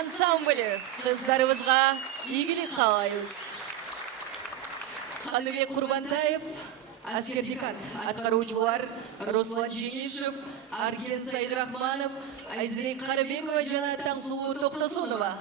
ансамблі қыздарыбызға игілік қалайбыз. Қаныбек Құрбантаев, Аскердикат, атқарушылар Руслан Жеңишев, Арген Сайдрахманов, Айзірек Қарыбекова жана Таңсулу Тоқтасонова.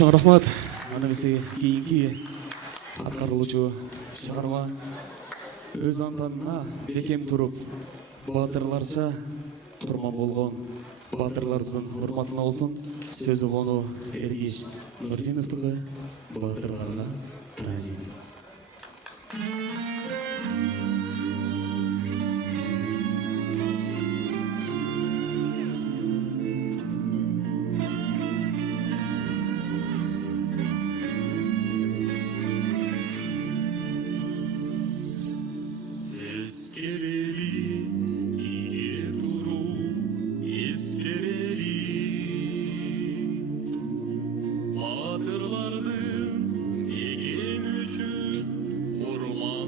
Чоң рахмат. Аны бизе кийинки аткарылуучу чыгарма өз антанына бекем туруп, батырларча курман болгон батырлардын урматына болсун. Сөзү кону Эргиш Нурдиновдуга, батырларга таазим. Батырлардың бекем үшін құрман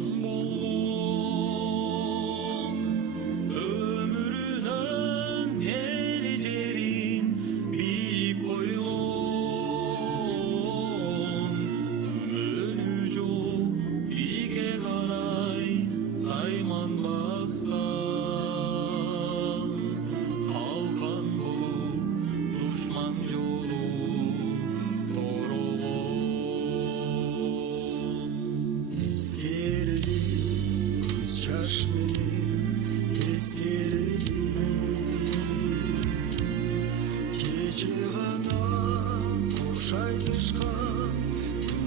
шайтышқан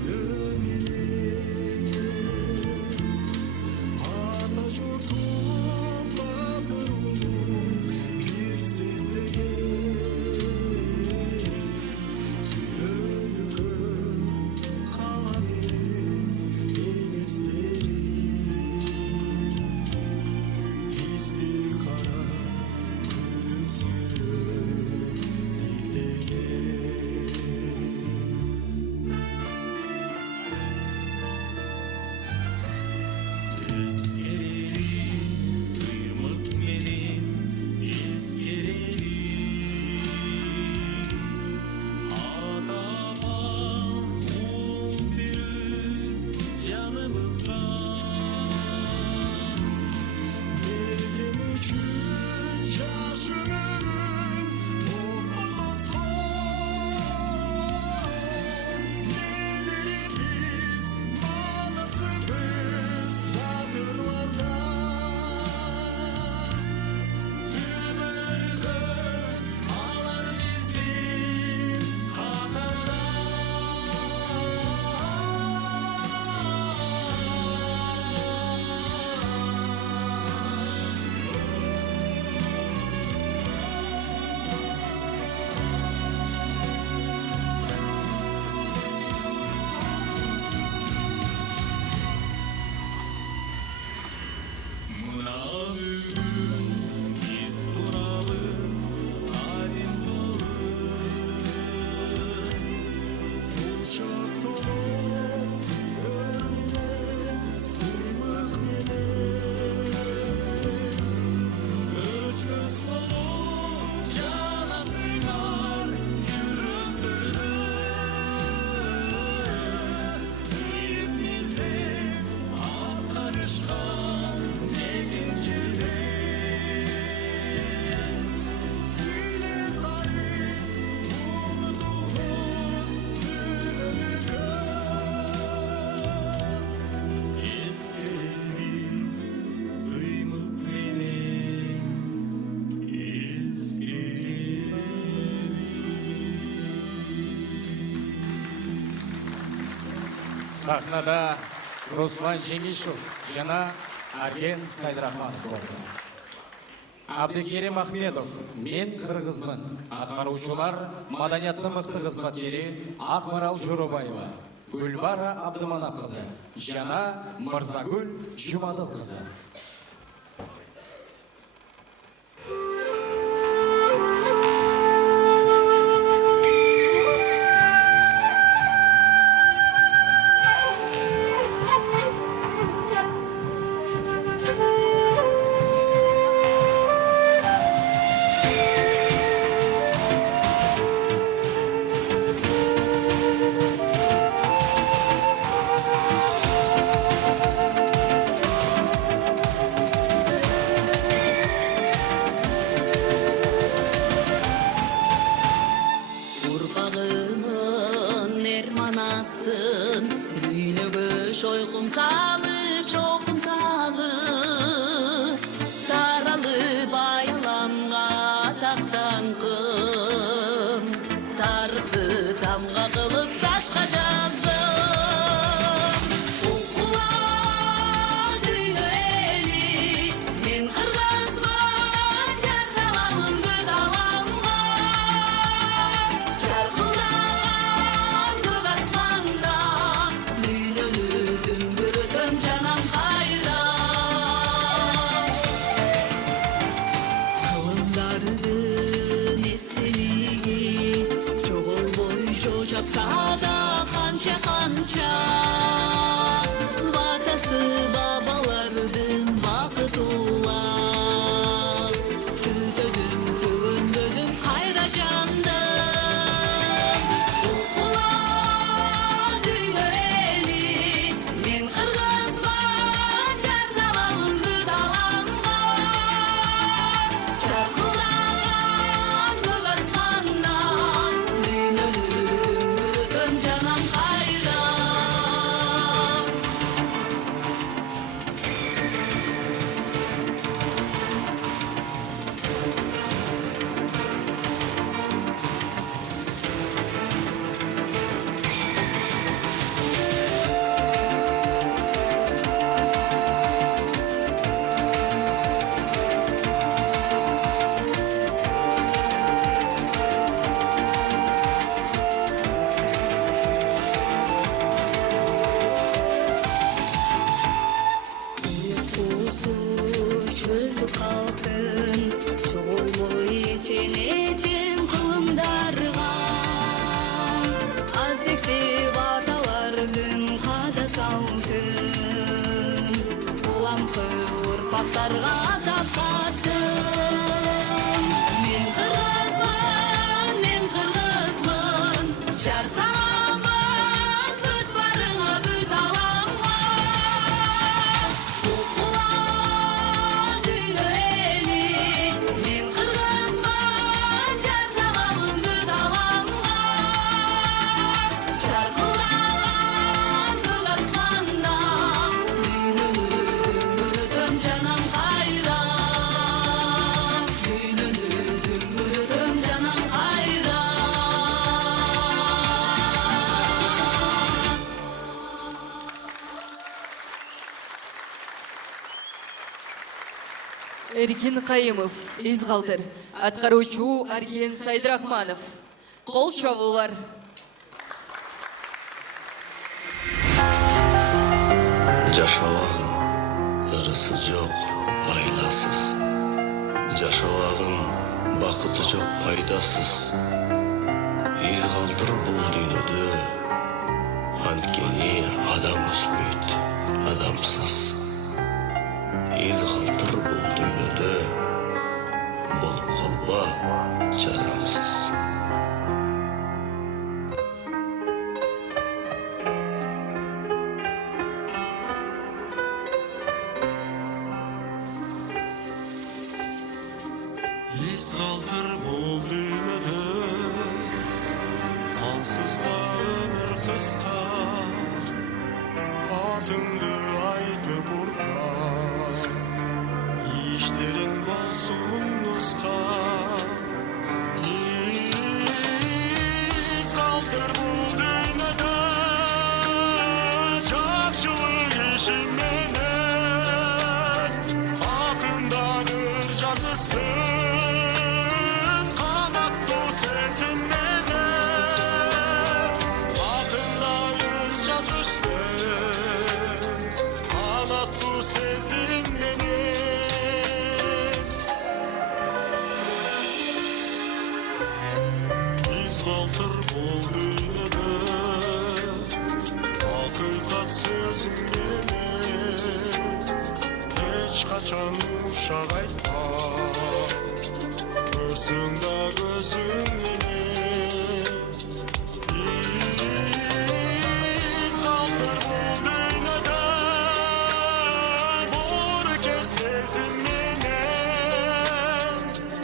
күнөменен ата жұртым батыр ұлым бір сен деген күнөлгөн қала мен елестері бізде қара күлімсіреп тигдеген ескереріз сыймық менен ескереріз ата-ана ұлың тірі жанымызда берген үшін жас өмірін ұмытпасқа немеребіз манасыбыз батырларда түбіргі алар біздің қатарда мына бүгін біз турабыз азем қылып құшақ толып гүлдерменен сыйлық менен өчмөс болып жанасыңар жүректерді бүйік милдет атқарышқан мекен жерден сыйлы тарих ұмытылмас күнөлгө ескерербиз сыймык менен Сахнада Руслан Жеңишев жана Арген Сайдрахманов болды. Абдыкерим Ахмедов, мен кыргызмын. Аткаруучулар маданияттын мыкты кызматкери Акмарал Жоробаева, Гүлбара Абдыманап кызы жана Мырзагүл Жумадыл кызы. Урпагымын эрманастын дүйнөгө шойкум салып шокум салып таралып аяламга тактаңкым тарыхты тамга кылып ташка жаздым укула дүйнө эли мен кыргызмын жар саламын бүт аламга чаркылдан көк асманда дүйнөнү дүңгүрөтөм жанам кайра кылымдардын эстелиги жоголбой жашаса да канча канча батасы бабалардын бакыт улап түтөдүм төгөндөдүм кайра жандым укула дүйнө эли мен кыргызмын жар саламын бүт аламга чаркылдан көк асмандан дүйнөнү дүңгүрөтөм жанам кайра жолдарға тапқаттым. Мен қырғызмын, жар сағамын, бүт барыңа, бүт аламға. Құлан дүйнө эли, мен қырғызмын, жар сағамын, бүт аламға. Жарқылдаған көк аспанда, дүйнөнү дүңгүрөтөм жанам кайра. Дүйнөнү дүңгүрөтөм жанам кайра. Эркин Кайымов, из калтыр. Аткаруучу Арген Сайдрахманов. Кол чабуулар. Жашабагын ырысы жок, айласыз. Жашабагын бакыты жок, пайдасыз. Из калтыр бул дүйнөдө, анткени адам өспөйт, адамсыз. Из калтыр бул дүйнөдө, болуп калба, жарамсыз. Из калтыр бул дүйнөдө, ансыз да өмүр кыска. Атыңды айтып урма, иштериң болсун нуска. Из калтыр бул дүйнөдө, жакшылык ишим менен, атыңдан ыр жазысын. Качан ушак айтма, көрсөң да көзүң менен. Из калтыр бул дүйнөдө, боорукер сезим менен.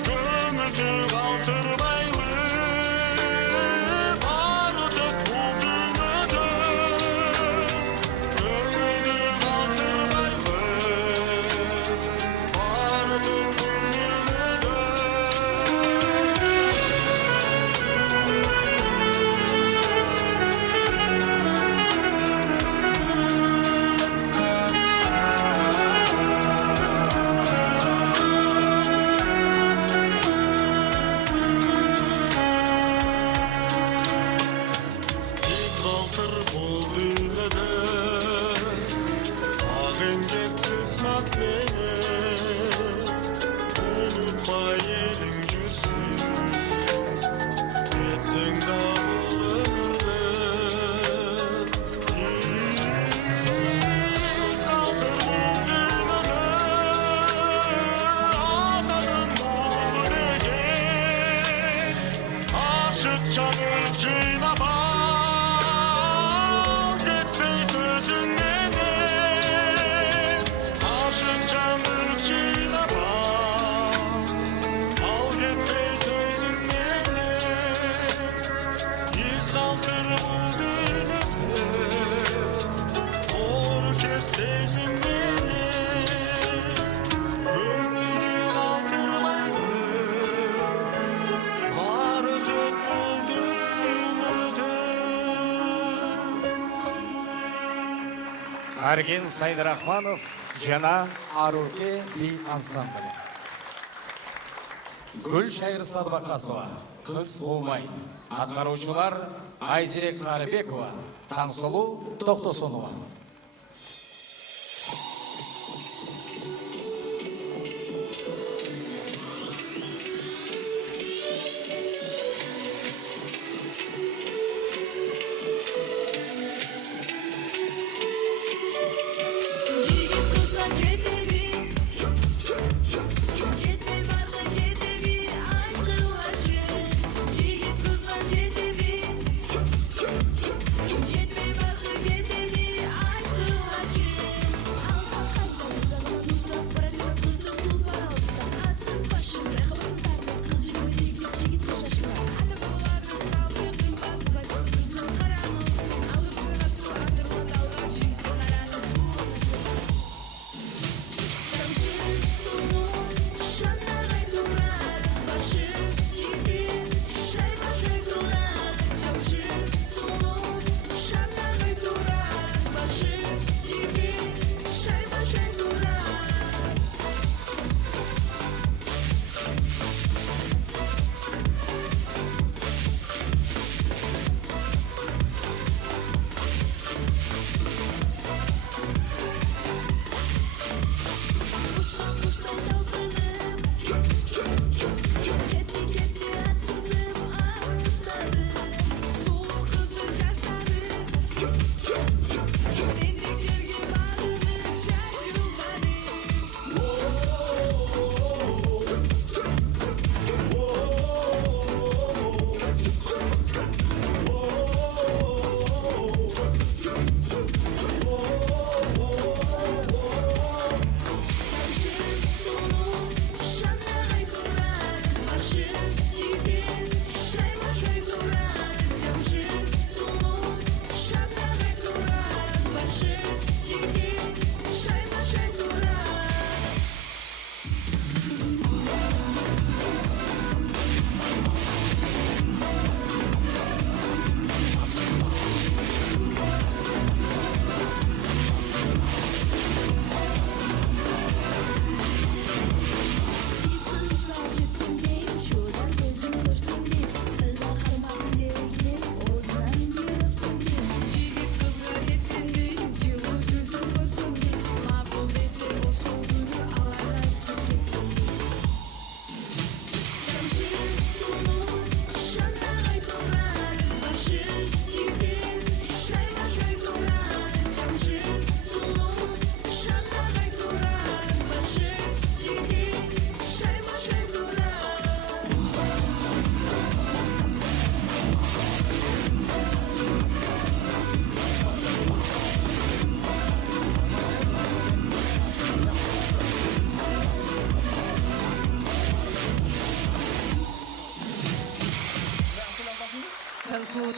Көңүлдү калтырбайлы, баары төк бул дүйнөдө. Көңүлдү калтырбайлы, Арген Сайдрахманов жана Аруке би ансамблі. Гүлшайыр Садбақасова, Кыз Қумай. Атқаруучулар Айзерек Қарыбекова, Таңсұлу Тоқтосонова.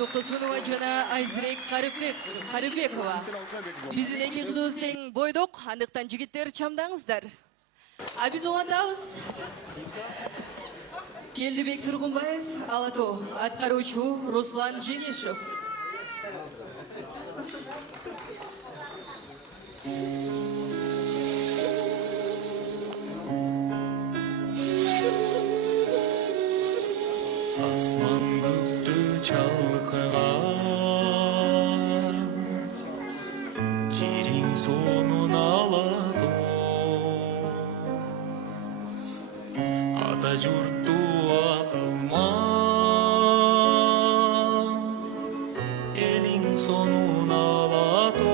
Токтосунова жана Айзирек Карыбекова. Биздин эки кызыбыз тең бойдок, андыктан жигиттер чамдаңыздар. А биз улантабыз. Келдибек Тургунбаев, Алато, аткаруучу Руслан Женишев. Асман көкті чалқыған, жерің сонун алады. Ата жұртты ақылман, елің сонун алады.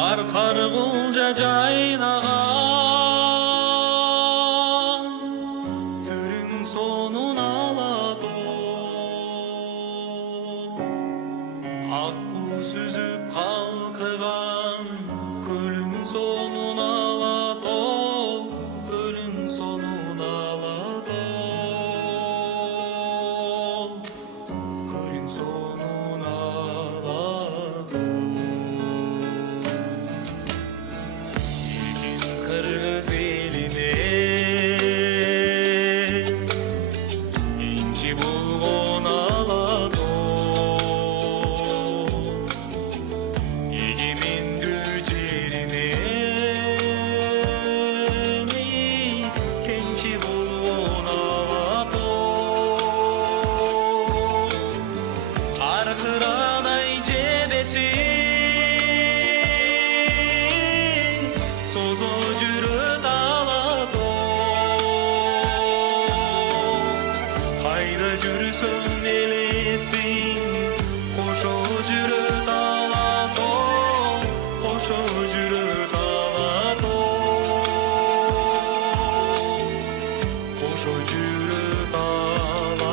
Арқар құлжа жайнаған, түрің сонун алады. Аққу сүзіп қалқыған, көлің сонун алады. Көлің сонун алады. Көлің сонун алады. Екен қырғыз елінен енші болған алады. Егеменді жерінен кенші болған алады. Арқырадай жебесі созо жүрөт алады. Қайда жүрсөң елесің, қошо жүрөт алады. Қошо жүрөт алады. Қошо жүрөт алады.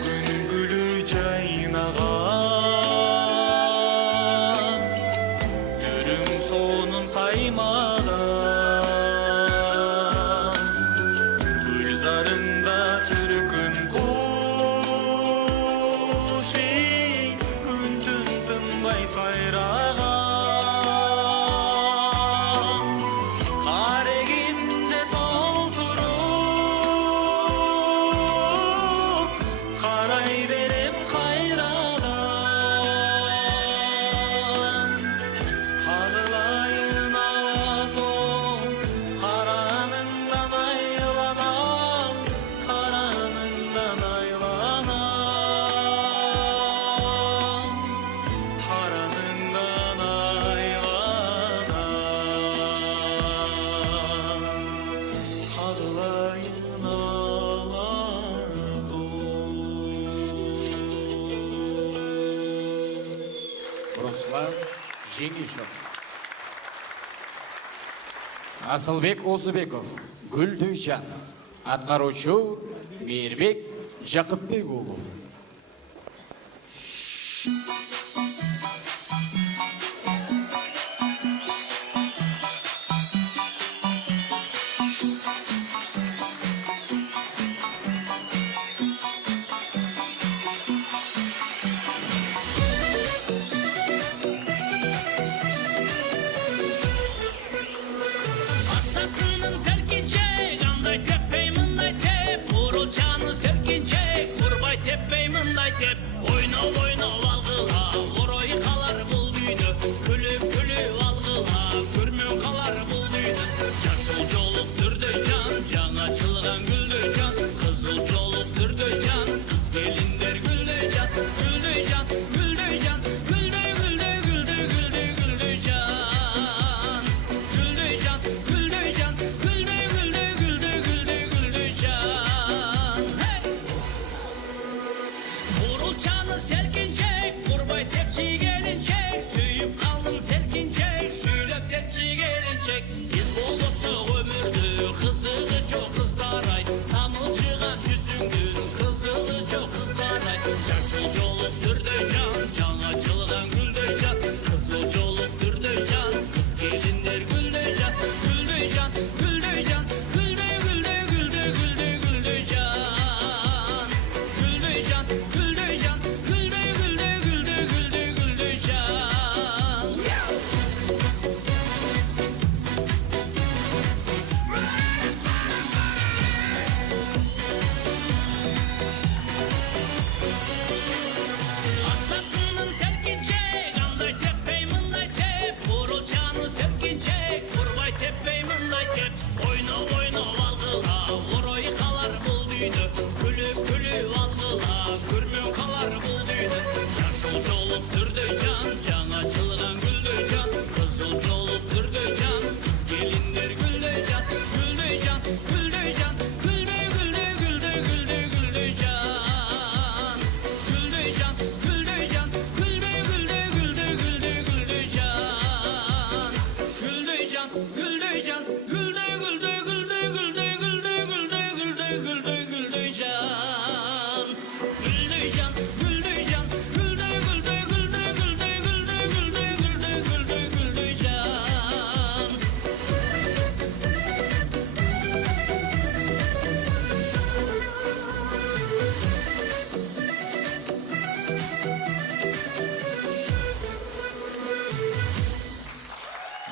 Күн гүлі жайнаған, түрің сонун саймаған. Гүлзарында түркүн куши, күн түн тынбай сайраған. Қарегимде толтуруп, қарай берем қайраған. Қағылайын алатон, қараныңдан айланам. Қараныңдан айланам. Қараныңдан айланам. Қағылайын Руслан Женишев. Асылбек Озыбеков, Гүлдүйжан. Аткаруучу Мейирбек Жакыпбек уулу. Атасының сәлкенше, қандай теппей мындай теп. Бурыл жаны сәлкенше, құрбай теппей мындай теп. Ойнау, ойнау алғыл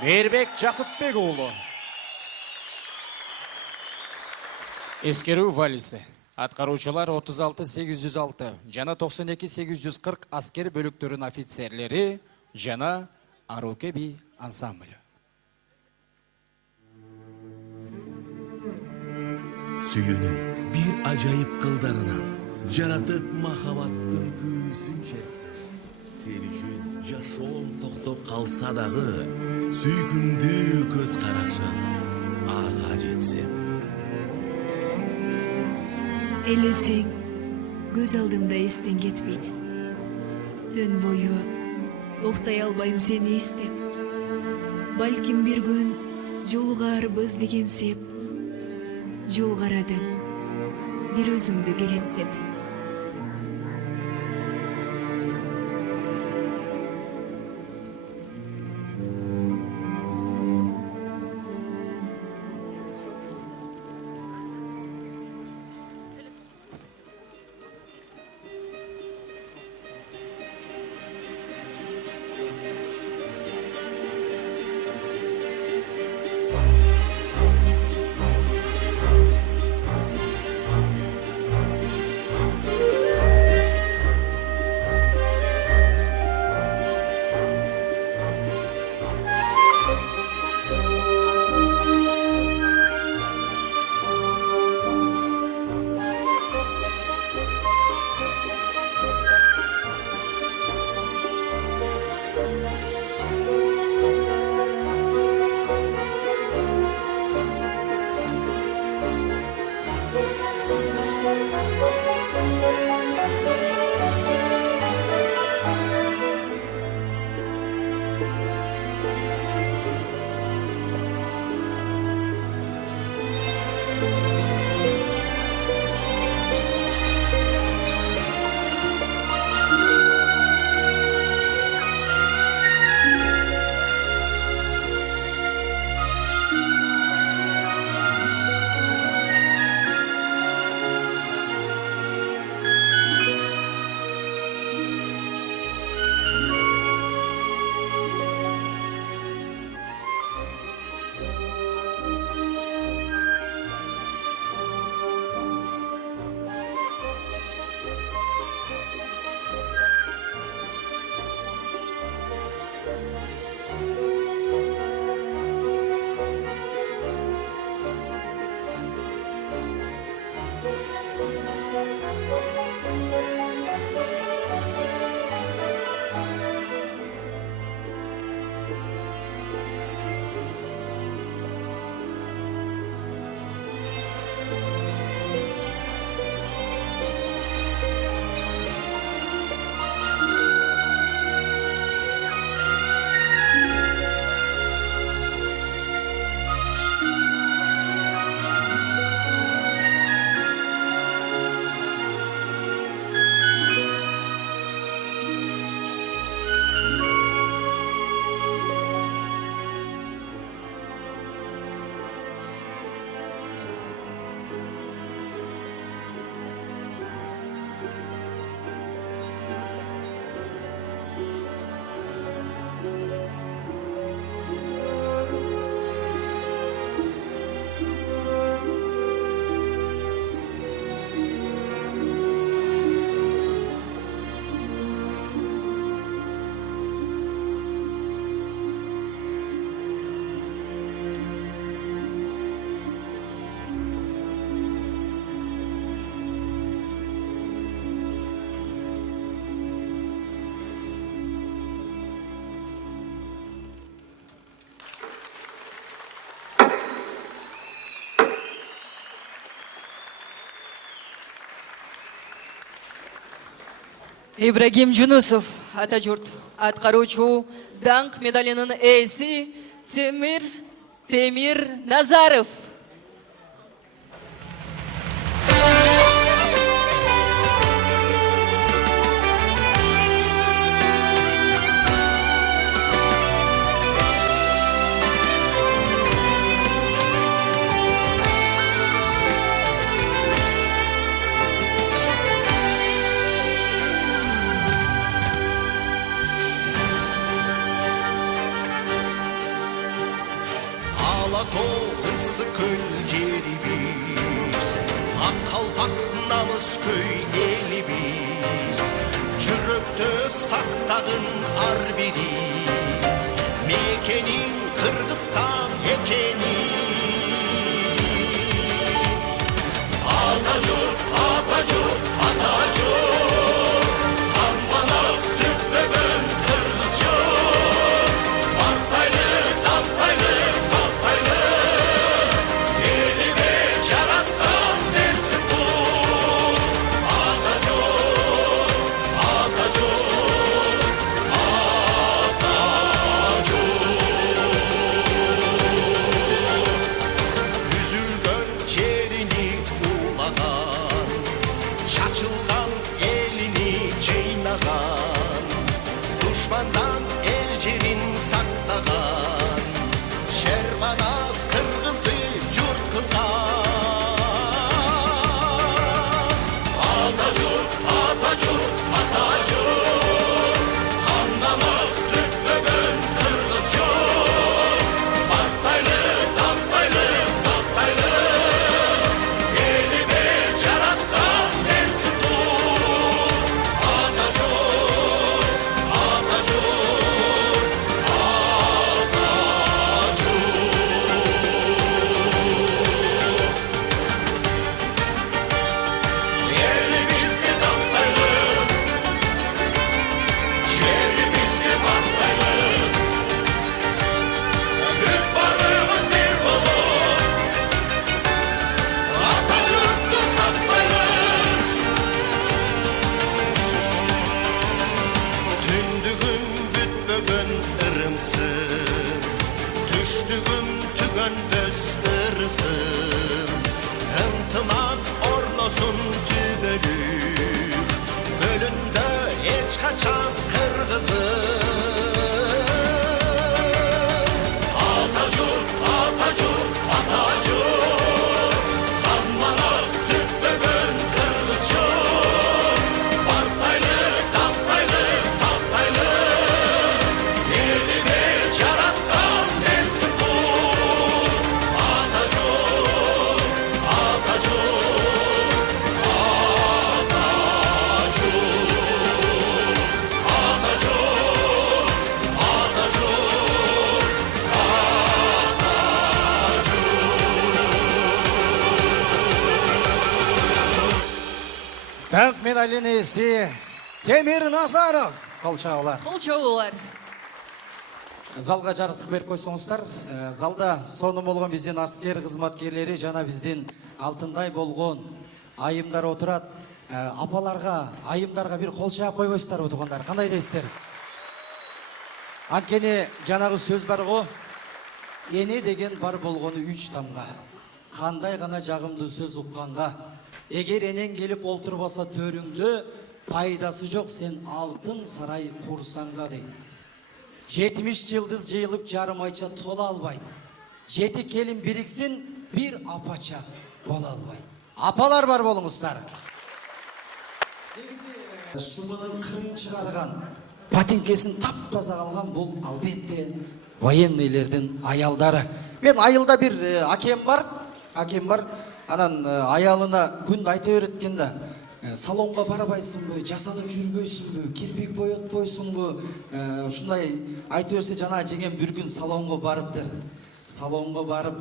Мээрбек Жакыпбек уулу. Эскерүү валиси. Аткаруучулар 36806 жана 92840 аскер бөлүктөрүнүн офицерлери жана Аруке би ансамбль. Сүйүүнүн бир ажайып кылдарынан жаратып махабаттын күүсүн чечсин. Сен үчүн жашоом токтоп калса дагы сүйкүмдүү көз карашың ага жетсин. Элесең көз алдымда эстен кетпейт. Түн бою уктай албайм сени эстеп. Балким бир күн жолугаарбыз деген сеп. Жол карадым бир өзүңдү келеттеп. Ибрагим Жунусов, Атажурт, аткаруучу даңқ медалінің ээси Темир Назаров. çat kırgızım. Atacur, atacur, atacur, Kanmaras tüpbөгün kırgızcur. Bartaylı, daftaylı, saftaylı, elime yaratkan bensin kur. Atacur, atacur, Даңқ медалін иесі Темир Назаров. Қол шағулар. Қол шағулар. Залға жарықтық беріп қойсаңыздар. Залда соны болған бізден аскер қызматкерлері жана бізден алтындай болған айымдар отырат. Апаларға, айымдарға бір қол шағып қойбайсыздар отырғандар. Қандай дейсіздер? Анткени жанагы сөз бар го. Эне деген бар болгону 3 тамга. Кандай гана жагымдуу сөз укканга. Эгер энең келип олтурбаса төрүңдө, пайдасы жок, сен алтын сарай курсаң да дейт. 70 жылдыз жыйылып жарым айча тола албайт. 7 келин бириксин, бир апача бола албайт. Апалар бар болуңуздар. Шуманын кырын чыгарган, патинкесин таптаза калган бул албетте военныйлердин аялдары. Мен айылда бир акем бар. Анан аялына күн айта береткенде, салонга барбайсыңбы, жасанып жүрбөйсүңбү, кирпик боётпойсуңбу, ушундай айта берсе, жана жеңем бир күн салонго барыптыр. Салонго барып,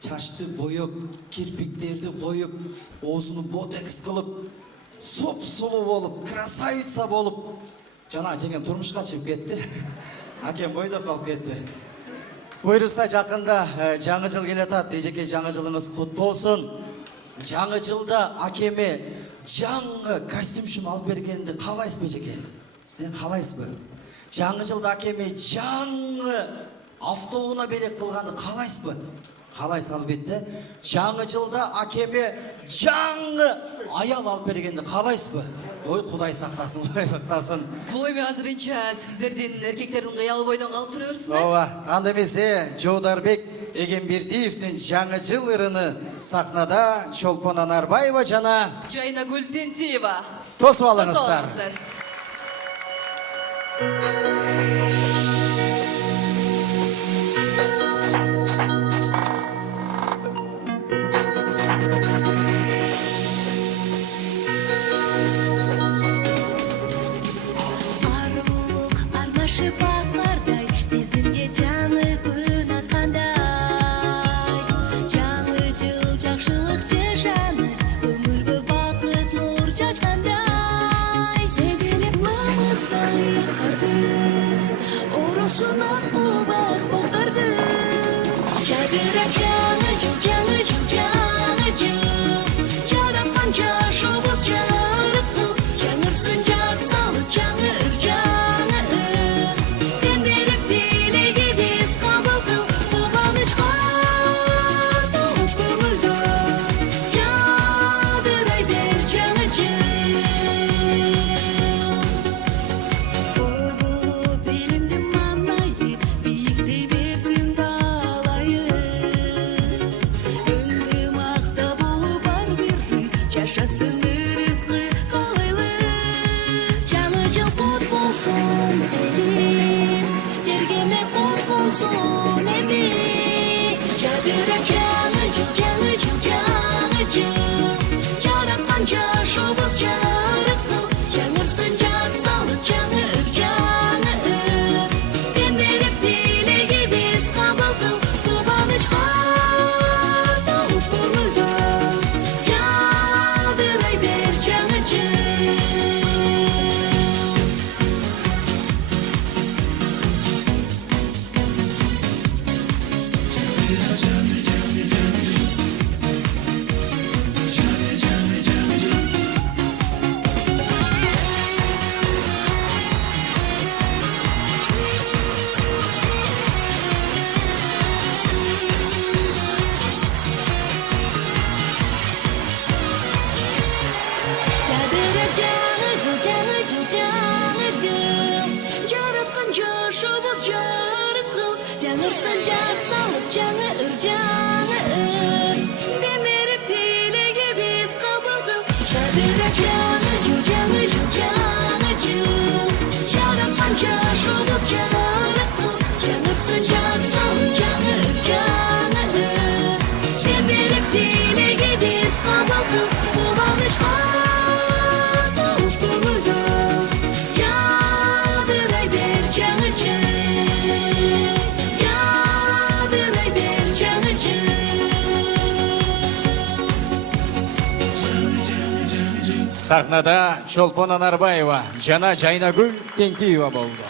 чачты боёп, кирпиктерди коюп, оозуну ботекс кылып, соп-сулуу болуп, красавица болуп, жана жеңем турмушка чыгып кетти. Акем бойдо калып кетти. Буйруса жакында жаңы жыл келатат. Эжеке жаңы жылыңыз куттуу болсун. Жаңы жылда акеме жаңы костюмшун алып бергенди каалайсызбы эжеке? Каалайсызбы? Жаңы жылда акеме жаңы автоунаа белек кылганды каалайсызбы? Каалайсыз албетте. Жаңы жылда акеме жаңы аял алып бергенди каалайсызбы? Ой, Кудай сактасын, Кудай сактасын. Бул эми азырынча сиздердин эркектердин кыялы бойдон калып тура берсиңер. Ооба, анда эмесе Жодарбек Эгембердиевдин жаңы жыл ырыны сахнада Чолпон Анарбаева жана Жайнагүл Тентиева. тосуп алыңыздар. Бақардай, сезімге жаңы күн атқандай. Жаңы жыл жақшылық жашаны, өмірге бақыт нұр чачқандай. Себелеп мамыттай қарды, оросына қубақ бақтарды. Жадыра жаңы жыл, жаңы жыл, жаңы жыл. Жаратқан жашуымыз жарықты, жаңырсын жар салып, жаңы yaşasın rızkı kalaylı. Canı jıl kut bolsun elim, tergeme kut konsun emi. Jadıra canı jıl, canı jıl, canı jıl. Jaratkan jашыбыз жарык кыл, жаңырсын жар салып, жаңы жаңы дем берип тилегибиз кабыл кыл. Кубанычка толуп көңүлдө жадырай бер жаңы жыл. Жадыра жаңы жыл, жаңы жыл, жаңы жыл. жаратқан жашыбыз жарық қыл жаңырсын жар салып жаңы ыр демеріп телеге біз қабыл қыл жадыра жаңы жыл жаратқан жашыбыз жарық қыл жаңырсын жар салып жаңы демеріп телеге біз қабыл қыл қуанышқа Сахнада Чолпон Анарбаева, жана Жайнагүл Теңкиева болды.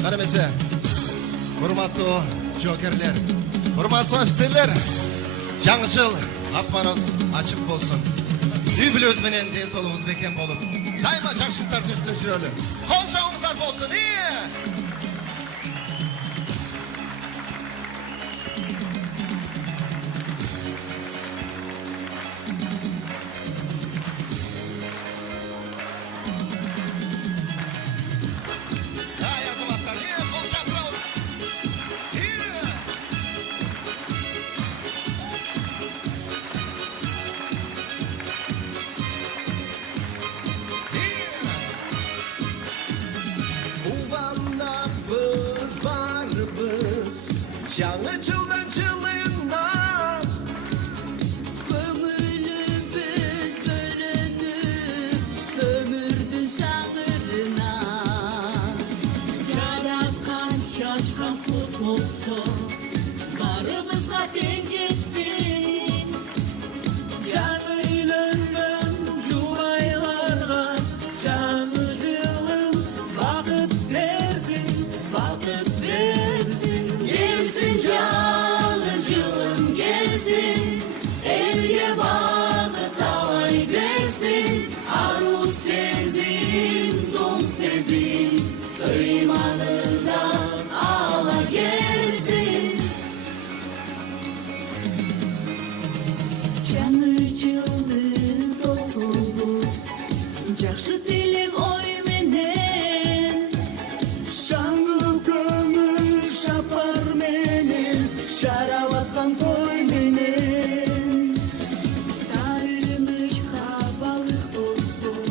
Қарамесе, құрматты жокерлер, құрматты офицерлер, жаңы жыл аспаныңыз ашық болсын. Үй білөзменен денсаулығыңыз бекем болып, дайыма жақсылықтардың үстіне жүрелі. Қол жауыңыздар болсын, жаңы жылдан жылына көңіліміз бөлініп өмірдің шаңырына жаратқан шашқан құт болсын барымызға тең жетсін жаңы үйленген жұбайларға жаңы жылым бақыт берсін Gelsin canı жылым gelsin Elge bakıt alay versin Aruz sezin, don sezin Kıymanıza ala gelsin Canı жылды досубуз Жақшы тілек ой менен Шаңғы көңіл шапар менен Шараватқан той менен Тарымыш қабалық болсын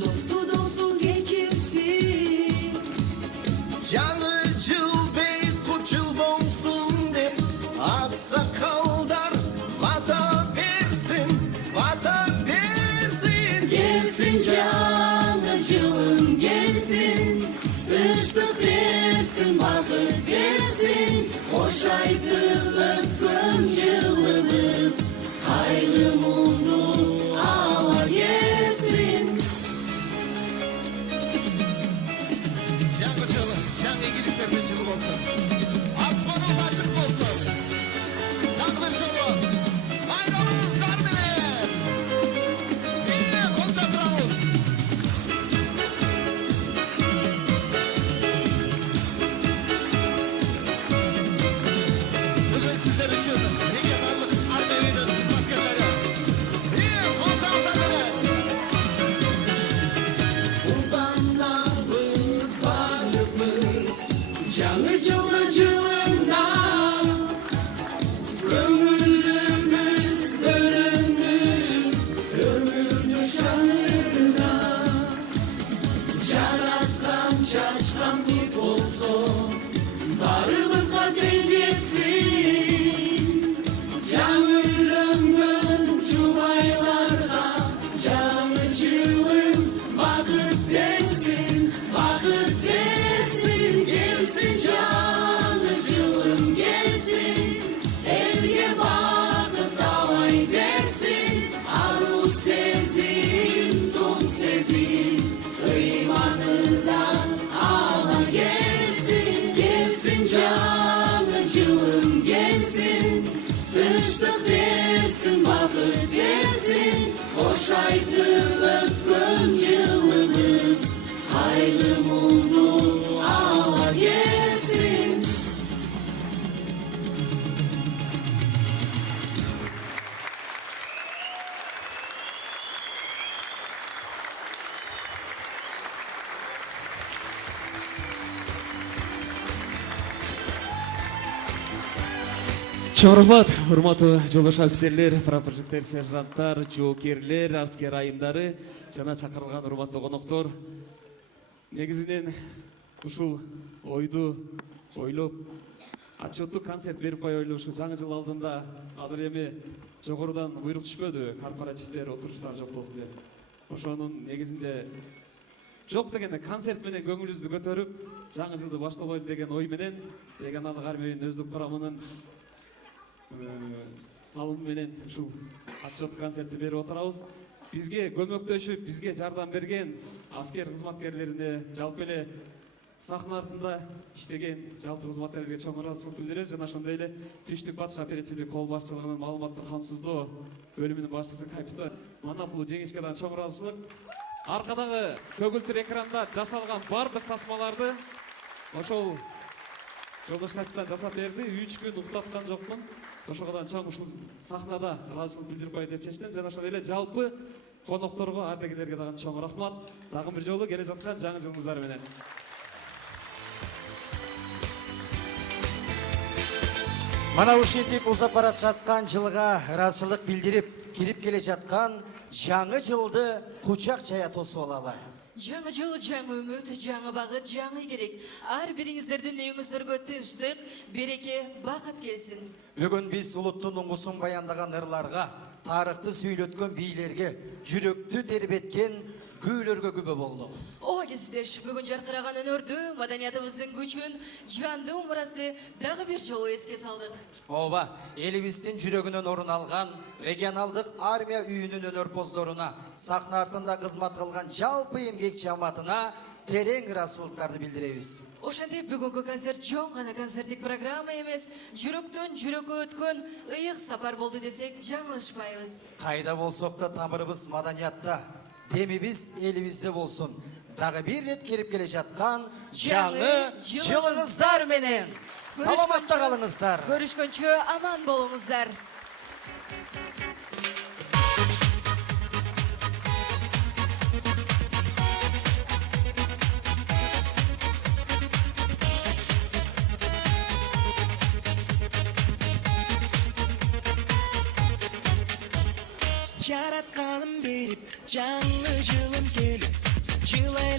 Досту кечірсін Жаңы жыл бейқұт жыл болсын деп Ақсақалдар бата берсін Gelsin жаңы жылым gelsin Тыныштық берсін, бақыт берсін Қош айтып өткен жылымыз Қайғы мұңды ала келсін Жаңы жылы, жаңы игіліктердің жылы болсын. Аспанымыз ашық болсын. Тағы бір жолы, байрамыңыздар менен. Қол шапыраңыз. Бүгін сіздер үшін регионалды бақыт берсін, қош айтып өткен жылымыз, қайғы мұңды ала келсін. Чоң рахмат, урматтуу жолдош офицерлер, прапорщиктер, сержанттар, жоокерлер, аскер айымдары жана чакырылган урматтуу коноктор. Негизинен ушул ойду ойлоп, отчеттук концерт берип коелу ушул жаңы жыл алдында азыр эми жогорудан буйрук түшпөдү, корпоративдер, отуруштар жок болсун деп. Ошонун негизинде жок дегенде концерт менен көңүлүбүздү көтөрүп, жаңы жылды башталайлы деген ой менен регионалдык армиянын өздүк курамынын салым менен ушул отчет концертти берип отурабыз. Бизге көмөктөшүп, бизге жардам берген аскер кызматкерлерине, жалпы эле сахна артында иштеген жалпы кызматкерлерге чоң ыраазычылык билдиребиз. Жана ошондой эле Түштүк Батыш оперативдик кол башчылыгынын маалыматтык камсыздоо бөлүмүнүн башчысы капитан Манапулу Жеңишке дагы чоң ыраазычылык. Аркадагы көгүлтүр экранда жасалган бардык тасмаларды ошол жолдош капитан жасап берди. 3 күн уктаткан жокмун. Ошондон чоң ушул сахнада ыраазычылык билдирип коеюн деп чечтим. Жана ошондой эле жалпы конокторго, ардагерлерге дагы чоң рахмат. Дагы бир жолу келе жаткан жаңы жылыңыздар менен. Мана ушинтип узап бара жаткан жылга ыраазычылык билдирип кирип келе жаткан жаңы жылды кучак жая тосуп алалы. Жаңы жыл, жаңы үміт, жаңы бағыт, жаңы керек. Ар бириңиздердин үйүңүздөргө тынчтык, береке, бакыт келсин. Бүгүн биз улуттун уңгусун баяндаган ырларга, тарыхты сүйлөткөн бийлерге, жүрөктү тербеткен күүлөргө күбө болдук. Ооба кесиптеш, бүгүн жаркыраган өнөрдү, маданиятыбыздын күчүн, жанды умурасты дагы бир жолу эске салдык. Ооба, элибиздин жүрөгүнөн орун алган регионалдык армия үйүнүн өнөрпоздоруна, сахна артында кызмат кылган жалпы эмгек жамаатына терең ыраазычылыктарды билдиребиз. Ошентип бүгүнкү концерт чоң гана концерттик программа эмес, жүрөктөн жүрөккө өткөн ыйык сапар болду десек жаңылышпайбыз. Кайда болсок да тамырыбыз маданиятта, демибиз элибизде болсун. Дагы бир рет кирип келе жаткан жаңы жылыңыздар менен саламатта калыңыздар. Көрүшкөнчө аман болуңуздар. Жаратканым берип, жаңы жылым келип, жылай